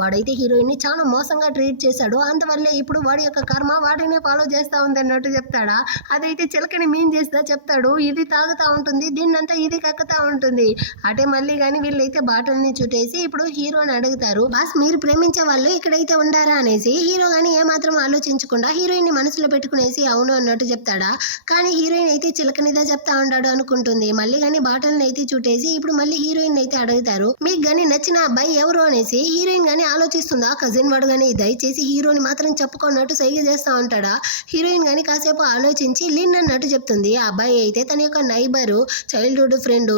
వాడైతే హీరోయిన్ ని చాలా మోసంగా ట్రీట్ చేశాడు, అందువల్లే ఇప్పుడు వాడి యొక్క కర్మ వాడినే ఫాలో చేస్తా ఉంది అన్నట్టు చెప్తాడా. అదైతే చిలకని మీన్ చేస్తా చెప్తాడు. ఇది తాగుతా ఉంటుంది, దీన్నంతా ఇది కక్కుతా ఉంటుంది. అటే మళ్ళీ కానీ వీళ్ళైతే బాటిల్ని చుట్టేసి ఇప్పుడు హీరోని అడుగుతారు. బాస్ మీరు ప్రేమించే వాళ్ళు ఇక్కడైతే ఉండారా అనేసి. హీరో కానీ ఏమాత్రం ఆలోచించకుండా హీరోయిన్ ని మనసులో పెట్టుకునేసి అవును అన్నట్టు చెప్తాడా. కానీ హీరోయిన్ అయితే చిలకనిదా చెప్తా ఉంటాడు అనుకుంటుంది. మళ్ళీ కానీ బాటిల్ని అయితే చుట్టేసి ఇప్పుడు మళ్ళీ హీరోయిన్ అయితే అడుగుతారు. మీకు కానీ నచ్చిన అబ్బాయి ఎవరు అనేసి. హీరోయిన్ కానీ ఆలోచిస్తుందా. కజిన్ వాడు కానీ దయచేసి హీరోని మాత్రం చెప్పుకున్నట్టు సైగ చేస్తా ఉంటాడా. హీరోయిన్ కానీ కాసేపు ఆలోచించి లిన్ అన్నట్టు చెప్తుంది. ఆ అబ్బాయి అయితే తన యొక్క నైబరు, చైల్డ్హుడ్ ఫ్రెండ్.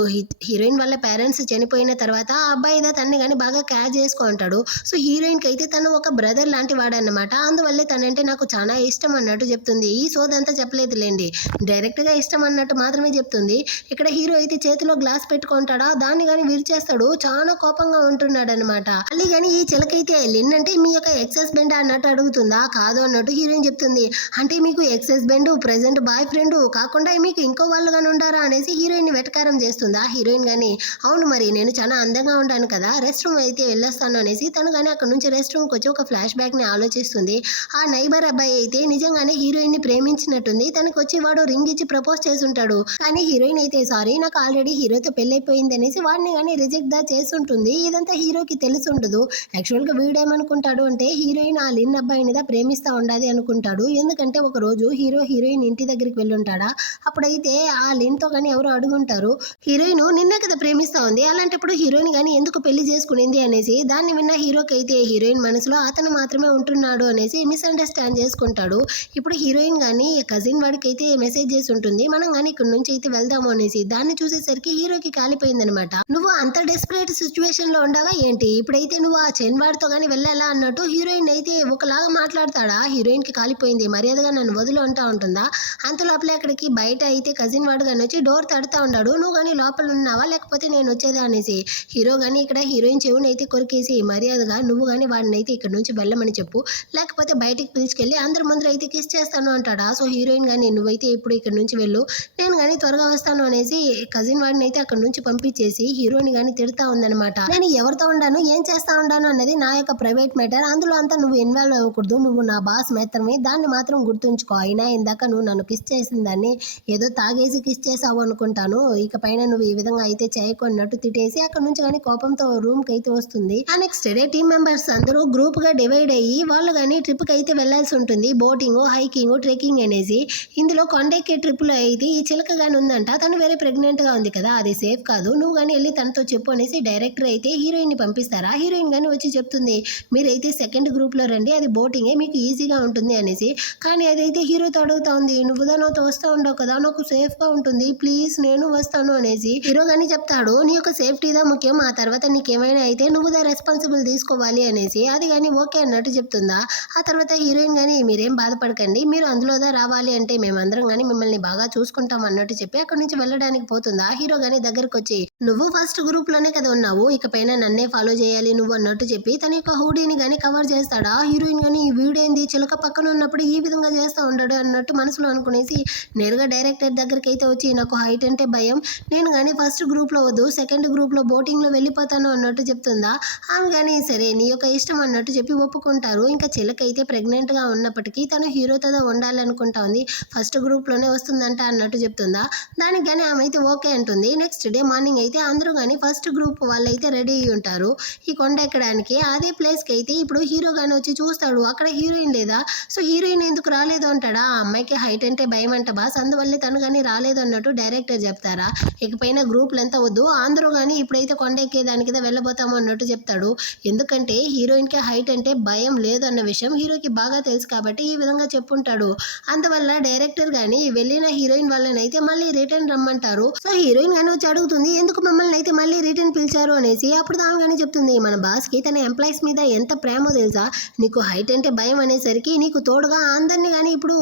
హీరోయిన్ వాళ్ళ పేరెంట్స్ చనిపోయిన తర్వాత ఆ అబ్బాయి తన్ని కానీ బాగా క్యాచ్ చేసుకుంటాడు. సో హీరోయిన్ కి అయితే తను ఒక బ్రదర్ లాంటి వాడు అన్నమాట, అందువల్లే తనంటే నాకు చాలా ఇష్టం అన్నట్టు చెప్తుంది. ఈ సోదంతా చెప్పలేదులేండి, డైరెక్ట్ గా ఇష్టం అన్నట్టు మాత్రమే చెప్తుంది. ఇక్కడ హీరో అయితే చేతిలో గ్లాస్ పెట్టుకుంటాడా, దాన్ని కానీ విరిచేస్తాడు. చాలా కోపంగా ఉంటున్నాడు అనమాట. మళ్ళీ కానీ ఈ చిలకైతే లిన్ అంటే మీ యొక్క ఎక్స్ హస్బెండ్ అన్నట్టు అడుగుతుందా. కాదు అన్నట్టు హీరోయిన్ చెప్తుంది. అంటే మీకు ex husband present boy friend కాకుండా మీకు ఇంకో వాళ్ళు కానీ ఉండారా అనేసి హీరోయిన్ ని వెటకారం చేస్తుందా. హీరోయిన్ కానీ అవును మరి నేను చాలా అందంగా ఉంటాను కదా, రెస్ట్ రూమ్ అయితే వెళ్ళొస్తాను అనేసి తను కానీ అక్కడ నుంచి రెస్ట్ రూమ్కి వచ్చి ఒక ఫ్లాష్ బ్యాక్ని ఆలోచిస్తుంది. ఆ నైబర్ అబ్బాయి అయితే నిజంగానే హీరోయిన్ని ప్రేమించినట్టుంది. తనకు వచ్చి వాడు రింగ్ ఇచ్చి ప్రపోజ్ చేసుంటాడు. కానీ హీరోయిన్ అయితే సారీ నాకు ఆల్రెడీ హీరోతో పెళ్ళైపోయింది అనేసి వాడిని కానీ రిజెక్ట్ చేస్తుంటుంది. ఇదంతా హీరోకి తెలిసి ఉండదు. యాక్చువల్గా వీడేమనుకుంటాడు అంటే హీరోయిన్ ఆ లిన్ అబ్బాయిని ప్రేమిస్తా ఉండాలి అనుకుంటాడు. ఎందుకంటే ఒక రోజు హీరోయిన్ ఇంటి దగ్గరికి వెళ్ళుంటాడా, అప్పుడైతే ఆ లిన్తో కానీ ఎవరు అడుగుంటారు హీరోయిన్ నిన్నే కదా ప్రేమిస్తా ఉంది, అలాంటప్పుడు హీరోయిన్ కానీ ఎందుకు పెళ్లి చేసుకునింది అనేసి. దాన్ని విన్న హీరోకి అయితే హీరోయిన్ మనసులో అతను మాత్రమే ఉంటున్నాడు అనేసి మిస్అండర్స్టాండ్ చేసుకుంటాడు. ఇప్పుడు హీరోయిన్ కానీ కజిన్ వాడికి అయితే మెసేజ్ చేసి ఉంటుంది, మనం కానీ ఇక్కడ నుంచి అయితే వెళ్దాము అనేసి. దాన్ని చూసేసరికి హీరోకి కాలిపోయిందనమాట. నువ్వు అంత డెస్పరేట్ సిచ్యువేషన్ లో ఉండవా ఏంటి, ఇప్పుడైతే నువ్వు ఆ చెన్ వాడితో కానీ వెళ్ళాలా అన్నట్టు హీరోయిన్ అయితే ఒకలాగా మాట్లాడతాడా. హీరోయిన్ కి కాలిపోయింది, మర్యాదగా నన్ను వదిలి అంటా ఉంటుందా. అంత లోపల అక్కడికి బయట అయితే కజిన్ వాడు కానీ వచ్చి డోర్ తడుతా ఉన్నాడు. నువ్వు కానీ లోపల ఉన్నావా లేకపోతే నేను వచ్చేదా అనేసి. హీరో కానీ ఇక్కడ హీరోయిన్ చెవుని అయితే కొరికేసి మర్యాదగా నువ్వు కానీ వాడిని అయితే ఇక్కడ నుంచి వెళ్ళమని చెప్పు, లేకపోతే బయటికి పిలుచుకెళ్ళి అందరి ముందర అయితే కిస్ చేస్తాను అంటాడా. సో హీరోయిన్ కానీ నువ్వైతే ఇప్పుడు ఇక్కడ నుంచి వెళ్ళు, నేను కానీ త్వరగా వస్తాను అనేసి కజిన్ వాడిని అయితే అక్కడ నుంచి పంపించేసి హీరోని కానీ తిడతా ఉందనమాట. నేను ఎవరితో ఉండాను ఏం చేస్తా ఉండాను అన్నది నా యొక్క ప్రైవేట్ మ్యాటర్, అందులో అంతా నువ్వు ఇన్వాల్వ్ అవ్వకూడదు, నువ్వు నా బాస్ మాత్రమే, దాన్ని మాత్రం గుర్తుంచుకో. అయినా ఇందాక నువ్వు నన్ను కిస్ చేసిన దాన్ని ఏదో తాగేసి కిస్ చేసావు అనుకుంటాను, ఇక పైన నువ్వు ఈ విధంగా అయితే చేయకున్నట్టు తిట్టేసి అక్కడ నుంచి కానీ కోపంతో రూమ్ కి అయితే వస్తుంది. ఆ నెక్స్ట్ డే టీమ్ మెంబర్స్ అందరూ గ్రూప్ గా డివైడ్ అయ్యి వాళ్ళు కానీ ట్రిప్ కి అయితే వెళ్లాల్సి ఉంటుంది. బోటింగ్, హైకింగ్, ట్రెక్కింగ్ అనేసి. ఇందులో కొండెక్కే ట్రిప్ లో అయితే ఈ చిలక గాని ఉందంట, తను వేరే ప్రెగ్నెంట్ గా ఉంది కదా, అది సేఫ్ కాదు, నువ్వు కానీ వెళ్ళి తనతో చెప్పు అనేసి డైరెక్టర్ అయితే హీరోయిన్ ని పంపిస్తారా. హీరోయిన్ గాని వచ్చి చెప్తుంది, మీరైతే సెకండ్ గ్రూప్ లో రండి, అది బోటింగే, మీకు ఈజీగా ఉంటుంది అనేసి. కానీ అదైతే హీరోతో అడుగుతా ఉంది, నువ్వు నాతో వస్తూ ఉండవు కదా, నాకు సేఫ్ గా ఉంటుంది, ప్లీజ్ నేను వస్తాను అనేసి. హీరో గాని చెప్తాడు, నీ యొక్క సేఫ్టీదా ముఖ్యం, ఆ తర్వాత నీకేమైనా అయితే నువ్వు రెస్పాన్సిబుల్ తీసుకోవాలి అనేసి. అది కానీ ఓకే అన్నట్టు చెప్తుందా. ఆ తర్వాత హీరోయిన్ గాని మీరేం బాధపడకండి, మీరు అందులోదా రావాలి అంటే మేమందరం కానీ మిమ్మల్ని బాగా చూసుకుంటాం అన్నట్టు చెప్పి అక్కడి నుంచి వెళ్ళడానికి పోతుందా. హీరో గాని దగ్గరకు వచ్చి, నువ్వు ఫస్ట్ గ్రూప్ లోనే కదా ఉన్నావు, ఇకపైన నన్నే ఫాలో చేయాలి నువ్వు అన్నట్టు చెప్పి తన యొక్క హూడీని గాని కవర్ చేస్తాడా. హీరోయిన్ గాని ఈ వీడేంది చిలక పక్కన ఉన్నప్పుడు ఈ విధంగా చేస్తా ఉంటాడు అన్నట్టు మనసులో అనుకునేసి నేరుగా డైరెక్టర్ దగ్గరికి అయితే వచ్చి, నాకు హైట్ అంటే భయం, నేను కానీ ఫస్ట్ గ్రూప్ లో వద్దు సెకండ్ గ్రూప్ లో బోటింగ్ లో వెళ్ళిపోతాను అన్నట్టు చెప్తుందా. ఆమె కానీ సరే నీ యొక్క ఇష్టం అన్నట్టు చెప్పి ఒప్పుకుంటారు. ఇంకా చిలక అయితే ప్రెగ్నెంట్ గా ఉన్నప్పటికీ తను హీరోతో ఉండాలనుకుంటా ఉంది, ఫస్ట్ గ్రూప్ లోనే వస్తుందంట అన్నట్టు చెప్తుందా. దానికి కానీ ఆమె అయితే ఓకే అంటుంది. నెక్స్ట్ డే మార్నింగ్ అయితే అందరూ కానీ ఫస్ట్ గ్రూప్ వాళ్ళు అయితే రెడీ అయ్యి ఉంటారు ఈ కొండ ఎక్కడానికి. అదే ప్లేస్ కి అయితే ఇప్పుడు హీరో గాని వచ్చి చూస్తాడు, అక్కడ హీరోయిన్ లేదా. సో హీరోయిన్ ఎందుకు రాలేదు అంటాడా. ఆ అమ్మాయికి హైట్ అంటే భయం అంట బాస్, అందువల్లే తను కానీ రాలేదు అన్నట్టు డైరెక్టర్ చెప్తారా. ఇకపైన గ్రూప్లు ఎంత వద్దు, అందరూ కానీ ఇప్పుడైతే కొండ ఎక్కేదానికి వెళ్ళబోతాము అన్నట్టు చెప్తాడు. ఎందుకంటే హీరోయిన్ కి హైట్ అంటే భయం లేదు అన్న విషయం హీరోకి బాగా తెలుసు కాబట్టి ఈ విధంగా చెప్పుంటాడు. అందువల్ల డైరెక్టర్ గాని వెళ్ళిన హీరోయిన్ వాళ్ళని అయితే మళ్ళీ రిటర్న్ రమ్మంటారు. సో హీరోయిన్ గాని వచ్చి అడుగుతుంది, ఎందుకు మమ్మల్ని అయితే మళ్ళీ రిటర్న్ పిలిచారు అనేసి. అప్పుడు ఆమె కానీ చెప్తుంది, మన బాస్ కి తన ఎంప్లాయీస్ మీద ఎంత ప్రేమో తెలుసా, నీకు హైట్ అంటే భయం అనేసరికి నీకు తోడుగా అందరినీ కానీ ఇప్పుడు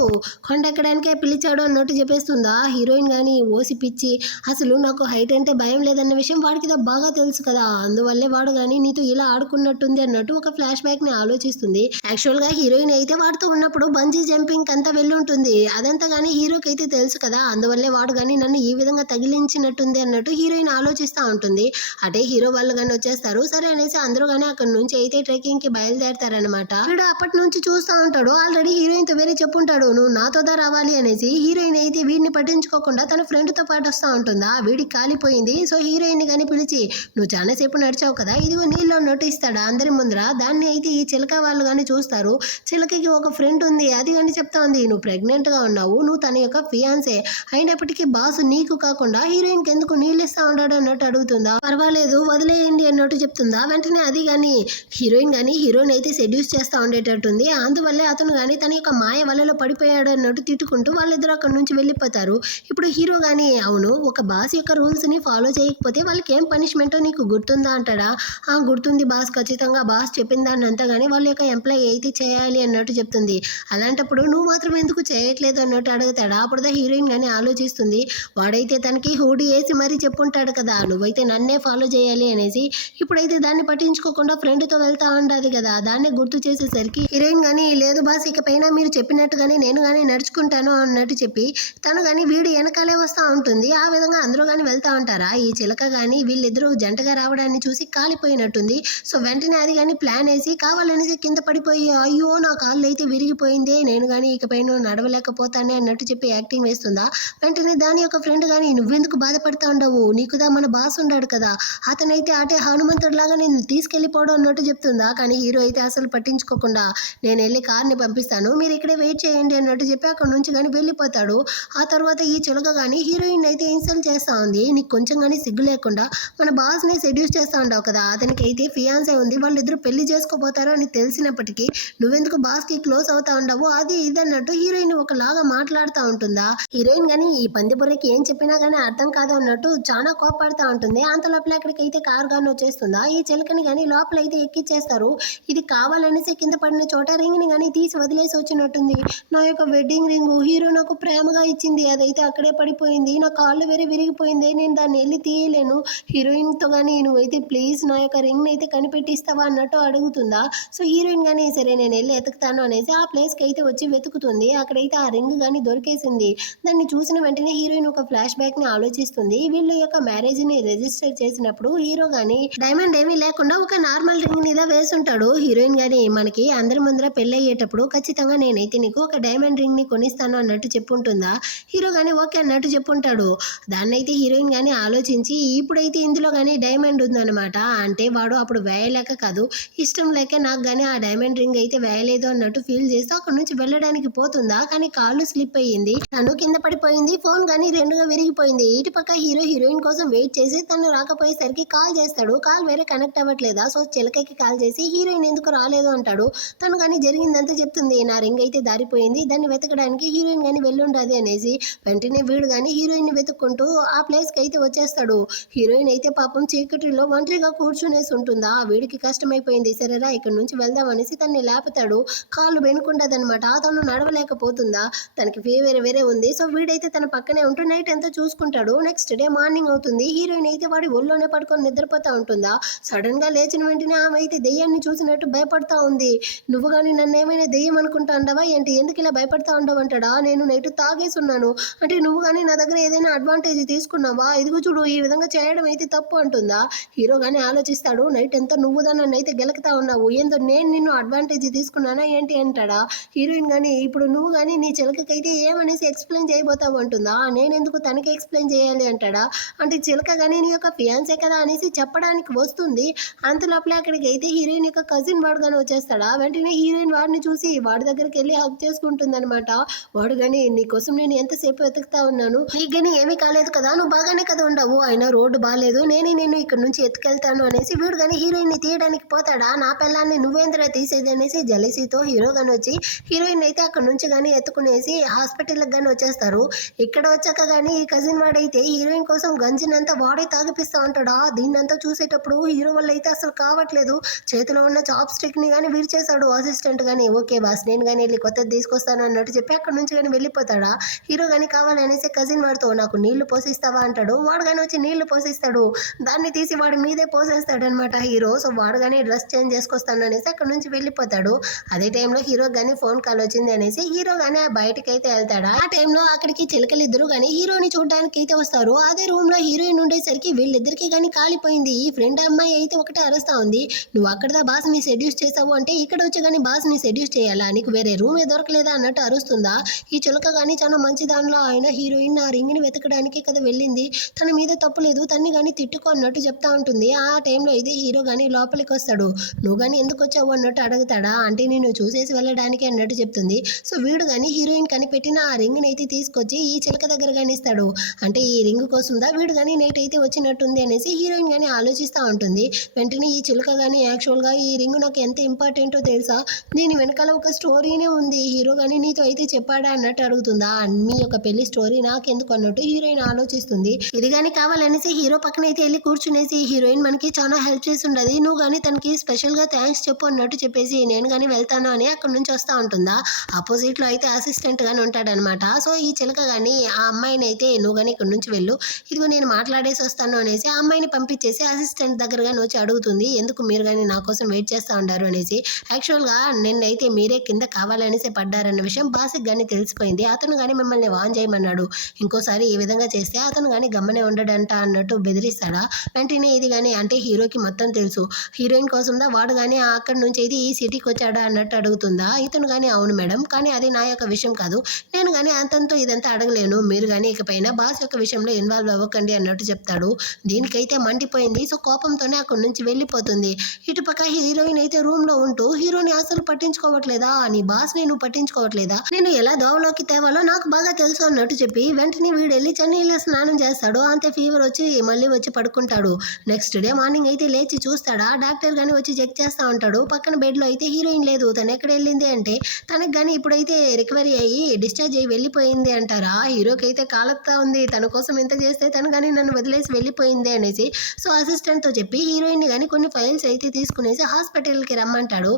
కొండ ఎక్కడానికే పిలిచాడు అన్నట్టు చెప్పేస్తుందా. హీరోయిన్ కానీ ఓసి పిచ్చి, అసలు నాకు హైట్ అంటే భయం లేదన్న విషయం వాడికి బాగా తెలుసు కదా, అందువల్లే వాడు కానీ నీతో ఇలా ఆడుకున్నట్టుంది అన్నట్టు ఒక ఫ్లాష్ బ్యాక్ ని ఆలోచిస్తుంది. యాక్చువల్ గా హీరోయిన్ అయితే వాడితో ఉన్నప్పుడు బంజీ జంపింగ్ అంతా వెళ్ళుంటుంది, అదంతా కానీ హీరోకి అయితే తెలుసు కదా, అందువల్లే వాడు కానీ నన్ను ఈ విధంగా తగిలించినట్టుంది అన్నట్టు హీరోయిన్ ఆలోచిస్తూ ఉంటుంది. అటే హీరో వాళ్ళు కానీ వచ్చేస్తారు. సరే అనేసి అందరూ కానీ అక్కడ నుంచి అయితే ట్రెక్కింగ్ కి బయలుదేరతారనమాట. వీడు అప్పటి నుంచి చూస్తూ ఉంటాడు, ఆల్రెడీ హీరోయిన్ తో వేరే చెప్పుంటాడు, నువ్వు నాతోదా రావాలి అనేసి. హీరోయిన్ అయితే వీడిని పట్టించుకోకుండా తన ఫ్రెండ్ తో పాటు వస్తూ ఉంటుందా. వీడికి కాలిపోయింది. సో హీరోయిన్ ని కానీ పిలిచి, నువ్వు చాలా సేపు నడిచావు కదా, ఇదిగో నీళ్ళు నోటిస్తాడా అందరి ముందర. దాన్ని అయితే ఈ చిలక వాళ్ళు కానీ చూస్తారు. చిలకకి ఒక ఫ్రెండ్ ఉంది, అది కానీ చెప్తా ఉంది, నువ్వు ప్రెగ్నెంట్ గా ఉన్నావు, నువ్వు తన యొక్క ఫియాన్సే అయినప్పటికీ బాసు నీకు కాకుండా హీరోయిన్ కి ఎందుకు నీళ్ళు ఇస్తా ఉన్నాడు అన్నట్టు అడుగుతుందా. పర్వాలేదు వదిలేయండి అన్నట్టు చెప్తుందా. వెంటనే అది కానీ హీరోయిన్ అయితే సెడ్యూస్ చేస్తా ఉండేటట్టుంది, అందువల్లే అతను కానీ తన యొక్క మాయ వలలో పడిపోయాడు అన్నట్టు తిట్టుకుంటూ వాళ్ళిద్దరు అక్కడ నుంచి వెళ్ళిపోతారు. ఇప్పుడు హీరో కానీ, అవును ఒక బాస్ యొక్క రూల్స్ ని ఫాలో చేయకపోతే వాళ్ళకి ఏం పనిష్మెంటో నీకు గుర్తుందా అంటాడా. ఆ గుర్తుంది బాస్, ఖచ్చితంగా బాస్ చెప్పిన దాన్ని అంతా కానీ వాళ్ళ యొక్క ఎంప్లాయీ అయితే చేయాలి అన్నట్టు చెప్తుంది. అలాంటప్పుడు నువ్వు మాత్రం ఎందుకు చేయట్లేదు అన్నట్టు అడుగుతాడా. అప్పుడు హీరోయిన్ కానీ ఆలోచిస్తుంది, వాడైతే తనకి హూడీ వేసి మరీ చెప్పుంటాడు కదా, నువ్వైతే నన్నే ఫాలో చేయాలి అనేసి. ఇప్పుడైతే దాన్ని పట్టించుకోకుండా ఫ్రెండ్ తో వెళ్తా ఉండదు కదా, దాన్ని గుర్తు చేసేసరికి హీరోయిన్ కానీ, లేదు బాస్ ఇకపైన మీరు చెప్పినట్టుగానే నేను కానీ నడుచుకుంటాను అన్నట్టు చెప్పి తను కానీ వీడు వెనకాలే వస్తూ ఉంటుంది. ఆ విధంగా అందరూ కానీ వెళ్తా ఉంటారా. ఈ చిలక కానీ కానీ వీళ్ళిద్దరూ జంటగా రావడాన్ని చూసి కాలిపోయినట్టుంది. సో వెంటనే అది కానీ ప్లాన్ వేసి కావాలనేసి కింద పడిపోయి అయ్యో నా కాళ్ళు అయితే విరిగిపోయిందే, నేను కానీ ఇకపైన నడవలేకపోతానే అన్నట్టు చెప్పి యాక్టింగ్ వేస్తుందా. వెంటనే దాని యొక్క ఫ్రెండ్ కానీ నువ్వెందుకు బాధపడతా ఉండవు, నీకుదా మన బాస్ ఉన్నాడు కదా, అతనైతే అటే హనుమంతుడిలాగా నేను తీసుకెళ్ళిపోవడం అన్నట్టు చెప్తుందా. కానీ హీరో అయితే అసలు పట్టించుకోకుండా నేను వెళ్ళి కార్ని పంపిస్తాను, మీరు ఇక్కడే వెయిట్ చేయండి అన్నట్టు చెప్పి అక్కడ నుంచి కానీ వెళ్ళిపోతాడు. ఆ తర్వాత ఈ చిలక కానీ హీరోయిన్ అయితే ఇన్సల్ట్ చేస్తా ఉంది. నీకు కొంచెం కానీ సిగ్గు లేకుండా మన బాస్ని సెడ్యూస్ చేస్తా ఉండవు కదా, అతనికి అయితే ఫియాన్సే ఉంది, వాళ్ళిద్దరూ పెళ్లి చేసుకోపోతారు అని తెలిసినప్పటికీ నువ్వెందుకు బాస్కి క్లోజ్ అవుతా ఉండవు అది ఇది అన్నట్టు హీరోయిన్ ఒకలాగా మాట్లాడుతూ ఉంటుందా. హీరోయిన్ కానీ ఈ పందిబుర్రకి ఏం చెప్పినా కానీ అర్థం కాదు అన్నట్టు చాలా కోపడుతూ ఉంటుంది. అంత లోపల అక్కడికైతే కారు కానీ వచ్చేస్తుందా. ఈ చిలకని కానీ లోపల అయితే ఎక్కిచ్చేస్తారు. ఇది కావాలనేసి కింద పడిన చోట రింగ్ని కానీ తీసి వదిలేసి వచ్చినట్టుంది. నా యొక్క వెడ్డింగ్ రింగ్ హీరో నాకు ప్రేమగా ఇచ్చింది, అదైతే అక్కడే పడిపోయింది, నా కాళ్ళు వేరే విరిగిపోయింది, నేను దాన్ని వెళ్ళి తీయలేను, హీరోయిన్తో కానీ నువ్వైతే ప్లీజ్ నా యొక్క రింగ్ని అయితే కనిపెట్టిస్తావా అన్నట్టు అడుగుతుందా. సో హీరోయిన్ కానీ సరే నేను వెళ్ళి వెతుకుతాను అనేసి ఆ ప్లేస్కి అయితే వచ్చి వెతుకుతుంది. అక్కడైతే ఆ రింగ్ కానీ దొరికేసింది. దాన్ని చూసిన వెంటనే హీరోయిన్ ఒక ఫ్లాష్ బ్యాక్ని ఆలోచిస్తుంది. వీళ్ళ యొక్క మ్యారేజ్ని రిజిస్టర్ చేసినప్పుడు హీరో కానీ డైమండ్ ఏమీ లేకుండా ఒక నార్మల్ రింగ్ మీద వేసుంటాడు. హీరోయిన్ కానీ మనకి అందరి ముందర పెళ్ళయ్యేటప్పుడు ఖచ్చితంగా నేనైతే నీకు ఒక డైమండ్ రింగ్ని కొనిస్తాను అన్నట్టు చెప్పుంటుందా. హీరో కానీ ఓకే అన్నట్టు చెప్పుంటాడు. దాన్నైతే హీరోయిన్ కానీ ఆలోచించి ఇప్పుడైతే ఇందులో కానీ డైమండ్ ఉందన్నమాట, అంటే వాడు అప్పుడు వేయలేక కాదు ఇష్టం లేక నాకు కానీ ఆ డైమండ్ రింగ్ అయితే వేయలేదు అన్నట్టు ఫీల్ చేస్తూ అక్కడ నుంచి వెళ్ళడానికి పోతుందా. కానీ కాళ్ళు స్లిప్ అయ్యింది, తను కింద పడిపోయింది, ఫోన్ కానీ రెండుగా విరిగిపోయింది. ఇటు పక్క హీరో హీరోయిన్ కోసం వెయిట్ చేసి తను రాకపోయేసరికి కాల్ చేస్తాడు. కాల్ వేరే కనెక్ట్ అవ్వట్లేదా. సో చిలకకి కాల్ చేసి హీరోయిన్ ఎందుకు రాలేదు అంటాడు. తను కానీ జరిగిందంతా చెప్తుంది. నా రింగ్ అయితే దారిపోయింది, దాన్ని వెతకడానికి హీరోయిన్ కానీ వెళ్ళుండదు అనేసి. వెంటనే వీడు కానీ హీరోయిన్ వెతుక్కుంటూ ఆ ప్లేస్కి అయితే వచ్చేస్తాడు. హీరోయిన్ అయితే పాపం చీకటిలో ఒంటరిగా కూర్చునేసి ఉంటుందా. వీడికి కష్టమైపోయింది, సరేరా ఇక్కడ నుంచి వెళ్దాం అనేసి తన్ని లేపుతాడు. కాళ్ళు వెనుకుండదనమాట, తను నడవలేకపోతుందా, తనకి ఫీవర్ వేరే ఉంది. సో వీడైతే తన పక్కనే ఉంటూ నైట్ అంతా చూసుకుంటాడు. నెక్స్ట్ డే మార్నింగ్ అవుతుంది. హీరోయిన్ అయితే వాడి ఒళ్ళోనే పడుకొని నిద్రపోతా ఉంటుందా. సడన్ గా లేచిన వెంటనే ఆమె అయితే దెయ్యాన్ని చూసినట్టు భయపడతా ఉంది. నువ్వు కానీ నన్ను ఏమైనా దెయ్యం అనుకుంటా ఉండవా ఏంటి, ఎందుకు ఇలా భయపడతా ఉండవు అంటాడా. నేను నైట్ తాగేసి ఉన్నాను అంటే నువ్వు కానీ నా దగ్గర ఏదైనా అడ్వాంటేజ్ తీసుకున్నావా, ఇదిగో చూడు ఈ విధంగా చేయడం అయితే తప్పు అంటుందా. హీరో కానీ ఆలోచిస్తాడు. నైట్ ఎంత నువ్వుదా నన్ను అయితే గెలుకుతా ఉన్నావు, ఏందో నేను నిన్ను అడ్వాంటేజ్ తీసుకున్నానా ఏంటి అంటాడా. హీరోయిన్ కానీ ఇప్పుడు నువ్వు కానీ నీ చిలకకైతే ఏమనేసి ఎక్స్ప్లెయిన్ చేయబోతావు అంటుందా. నేను ఎందుకు తనకి ఎక్స్ప్లెయిన్ చేయాలి అంటాడా. అంటే చిలక కానీ నీ యొక్క ఫియాన్సే కదా అనేసి చెప్పడానికి వస్తుంది. అంత లోపల అక్కడికి అయితే హీరోయిన్ యొక్క కజిన్ వాడు కానీ వచ్చేస్తాడా. వెంటనే హీరోయిన్ వాడిని చూసి వాడి దగ్గరికి వెళ్ళి హక్ చేసుకుంటుంది అనమాట. వాడు కానీ నీకోసం నేను ఎంతసేపు వెతుకుతా ఉన్నాను, నీకు కానీ ఏమీ కాలేదు కదా, నువ్వు బాగానే కదా ఉండవు, అయినా రోడ్డు బాగాలేదు, నేను ఇక్కడ నుంచి ఎత్తుకెళ్తాను అనేసి వీడు కానీ హీరోయిన్ ని తీయడానికి పోతాడా. నా పిల్లాన్ని నువ్వేంద్రా తీసేది అనేసి జలసీతో హీరో కానీ వచ్చి హీరోయిన్ అయితే అక్కడ నుంచి కానీ ఎత్తుకునేసి హాస్పిటల్కి కానీ వచ్చేస్తారు. ఇక్కడ వచ్చాక కానీ ఈ కజిన్ వాడైతే హీరోయిన్ కోసం గంజినంతా వాడే తాగిపిస్తా ఉంటాడా. దీన్నంతా చూసేటప్పుడు హీరో వల్ల అయితే అసలు కావట్లేదు. చేతిలో ఉన్న చాప్ స్టిక్ ని కానీ విరిచేశాడు అసిస్టెంట్ కానీ. ఓకే బాస్ నేను కానీ వెళ్ళి కొత్తది తీసుకొస్తాను అన్నట్టు చెప్పి అక్కడ నుంచి కానీ వెళ్ళిపోతాడా. హీరో కానీ కావాలనేసి కజిన్ వాడితో నాకు నీళ్లు పోసిస్తావా అంటాడు. వాడు కానీ వచ్చి నీళ్లు పోసిస్తాడు. దాన్ని తీసి వాడి మీదే పోసేస్తాడు అనమాట హీరో. సో వాడు కానీ డ్రెస్ చేంజ్ చేసుకొస్తాను అనేసి అక్కడ నుంచి వెళ్ళిపోతాడు. అదే టైంలో హీరో కానీ ఫోన్ కాల్ వచ్చింది అనేసి హీరో కానీ బయటకి అయితే వెళ్తాడా. ఆ టైంలో అక్కడికి చిలకలు ఇద్దరు కానీ హీరోని చూడడానికి అయితే వస్తారు. అదే రూమ్ లో హీరోయిన్ ఉండేసరికి వీళ్ళిద్దరికి కానీ కాలిపోయింది. ఈ ఫ్రెండ్ అమ్మాయి అయితే ఒకటే అరుస్తా ఉంది, నువ్వు అక్కడదా బాస్ ని సెడ్యూస్ చేసావు అంటే ఇక్కడ వచ్చి కానీ బాస్ ని సెడ్యూస్ చేయాలా, నీకు వేరే రూమే దొరకలేదా అన్నట్టు అరుస్తుందా. ఈ చిలక కానీ చాలా మంచి దానిలో ఆయన హీరోయిన్ ఆ రింగ్ ని వెతకడానికి కదా వెళ్ళింది, తన మీద తప్పు లేదు, తన్ని కానీ తిట్టుకో అన్నట్టు చెప్తా ఉంటుంది. ఆ టైంలో ఇది హీరో కానీ లోపలికి వస్తాడు. నువ్వు కానీ ఎందుకు వచ్చావు అన్నట్టు అడుగుతాడా. అంటే నేను చూసేసి వెళ్ళడానికి అన్నట్టు చెప్తుంది. సో వీడు కానీ హీరోయిన్ కనిపెట్టిన ఆ రింగ్ అయితే తీసుకొచ్చి ఈ చిలక దగ్గర కానీ ఇస్తాడు. అంటే ఈ రింగ్ కోసందా వీడు కానీ నైట్ అయితే వచ్చినట్టుంది అనేసి హీరోయిన్ కానీ ఆలోచిస్తూ ఉంటుంది. వెంటనే ఈ చిలక కానీ యాక్చువల్గా ఈ రింగ్ నాకు ఎంత ఇంపార్టెంటో తెలుసా, దీని వెనకాల ఒక స్టోరీనే ఉంది, హీరో కానీ నీతో అయితే చెప్పాడా అన్నట్టు అడుగుతుందా. మీ యొక్క పెళ్లి స్టోరీ నాకెందుకు అన్నట్టు హీరోయిన్ ఆలోచిస్తుంది. ఇది కానీ కావాలనేసి హీరో పక్కన అయితే వెళ్ళి కూర్చునేసి హీరోయిన్ మనకి చాలా హెల్ప్ చేసి ఉండదు, నువ్వు కానీ తనకి స్పెషల్ గా థ్యాంక్స్ చెప్పు అన్నట్టు చెప్పేసి నేను కానీ వెళ్తాను అని అక్కడ నుంచి వస్తూ ఉంటుందా. ఆపోజిట్ లో అయితే అసిస్టెంట్ గాని ఉంటాడనమాట. సో ఈ చిలక కానీ ఆ అమ్మాయిని అయితే నువ్వు కానీ ఇక్కడ నుంచి వెళ్ళు, ఇదిగో నేను మాట్లాడేసి వస్తాను అనేసి ఆ అమ్మాయిని పంపించేసి అసిస్టెంట్ దగ్గర కానీ వచ్చి అడుగుతుంది, ఎందుకు మీరు కానీ నా కోసం వెయిట్ చేస్తూ ఉంటారు అనేసి. యాక్చువల్గా నిన్నైతే మీరే కింద కావాలనేసి పడ్డారన్న విషయం బాస్కి కానీ తెలిసిపోయింది, అతను కానీ మిమ్మల్ని వాన్ చేయమన్నాడు, ఇంకోసారి ఈ విధంగా చేస్తే అతను కానీ గమ్మనే ఉండడంట అన్నట్టు బెదిరిస్తాడా. వెంటనే ఇది కానీ అంటే హీరోకి మొత్తం తెలుసు. హీరోయిన్ కోసందా వాడు కానీ అక్కడి నుంచి అయితే ఈ సిటీకి వచ్చాడా అన్నట్టు అడుగుతుందా. ఇతను కానీ అవును మేడం, కానీ అది నా యొక్క విషయం కాదు, నేను కానీ అతనితో ఇదంతా అడగలేను, మీరు కానీ ఇకపైన బాస్ యొక్క విషయంలో ఇన్వాల్వ్ అవ్వకండి అన్నట్టు చెప్తాడు. దీనికైతే మండిపోయింది. సో కోపంతోనే అక్కడి నుంచి వెళ్ళిపోతుంది. ఇటుపక్క హీరోయిన్ అయితే రూమ్ లో ఉంటూ హీరోని అసలు పట్టించుకోవట్లేదా, నీ బాస్ నేను పట్టించుకోవట్లేదా, నేను ఎలా దోవలోకి తేవాలో నాకు బాగా తెలుసు అన్నట్టు చెప్పి వెంటనే వీడు వెళ్ళి చన్నీళ్ళ స్నానం చేస్తాడు. అంతే ఫీవర్ వచ్చి మళ్ళీ వచ్చి పడుకుంటాడు. నెక్స్ట్ డే మార్నింగ్ అయితే లేచి చూస్తాడా, డాక్టర్ గాని వచ్చి చెక్ చేస్తా ఉంటాడు. పక్కన బెడ్ లో అయితే హీరోయిన్ లేదు. తను ఎక్కడ వెళ్ళింది అంటే తనకు గానీ ఇప్పుడైతే రికవరీ అయ్యి డిశ్చార్జ్ అయ్యి వెళ్ళిపోయింది అంటారా. హీరోకి అయితే కాలత్తా ఉంది, తన కోసం ఎంత చేస్తే తను కానీ నన్ను వదిలేసి వెళ్ళిపోయింది అనేసి. సో అసిస్టెంట్ తో చెప్పి హీరోయిన్ కానీ కొన్ని ఫైల్స్ అయితే తీసుకునేసి హాస్పిటల్ కి రమ్మంటాడు.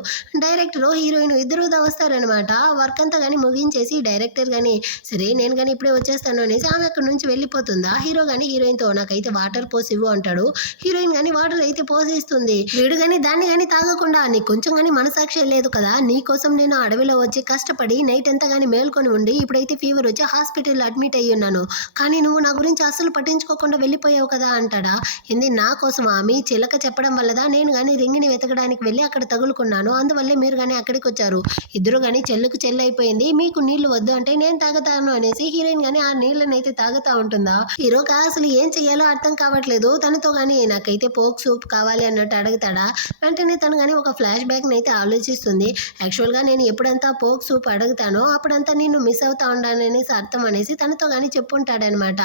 డైరెక్టర్ హీరోయిన్ ఇద్దరు వస్తారనమాట. వర్క్ అంతా కానీ ముగించేసి డైరెక్టర్ గాని సరే నేను కానీ ఇప్పుడే వచ్చేస్తాను అనేసి ఆమె అక్కడి నుంచి వెళ్ళిపోతుందా. హీరో కానీ హీరోయిన్ తో నాకైతే వాటర్ పోసి ఇవ్వు అంటాడు. హీరోయిన్ కానీ వాటర్ అయితే పోసిస్తుంది. వీడు కానీ దాన్ని కానీ తాగకుండా నీకు కొంచెం కానీ మనసాక్షి లేదు కదా, నీ కోసం నేను అడవిలో వచ్చి కష్టపడి నైట్ అంతా కానీ మేల్కొని ఉండి ఇప్పుడైతే ఫీవర్ వచ్చి హాస్పిటల్లో అడ్మిట్ అయ్యి ఉన్నాను, కానీ నువ్వు నా గురించి అస్సలు పట్టించుకోకుండా వెళ్ళిపోయావు కదా అంటాడా. ఏంది నా కోసం మీ చిలక చెప్పడం వల్లదా నేను కానీ రింగిని వెతకడానికి వెళ్ళి అక్కడ తగులుకున్నాను, అందువల్లే మీరు కానీ అక్కడికి వచ్చారు. ఇద్దరు కానీ చెల్లుకు చెల్లి అయిపోయింది, మీకు నీళ్లు వద్దు అంటే నేను తాగుతాను అనేసి హీరోయిన్ కానీ ఆ నీళ్ళని అయితే తాగుతా ఉంటుందా. హీరోకి అసలు ఏం చెయ్యాలో అర్థం కావట్లేదు. తనతో కానీ నాకైతే పోక్ సూప్ కావాలి అన్నట్టు అడుగుతాడా. వెంటనే తను కానీ ఒక ఫ్లాష్ బ్యాక్ అయితే ఆలోచిస్తుంది. యాక్చువల్గా నేను ఎప్పుడంతా పోక్ సూప్ అడుగుతానో అప్పుడంతా నేను మిస్ అవుతా ఉన్నాననేసి అర్థం అనేసి తనతో కానీ చెప్పుంటాడనమాట.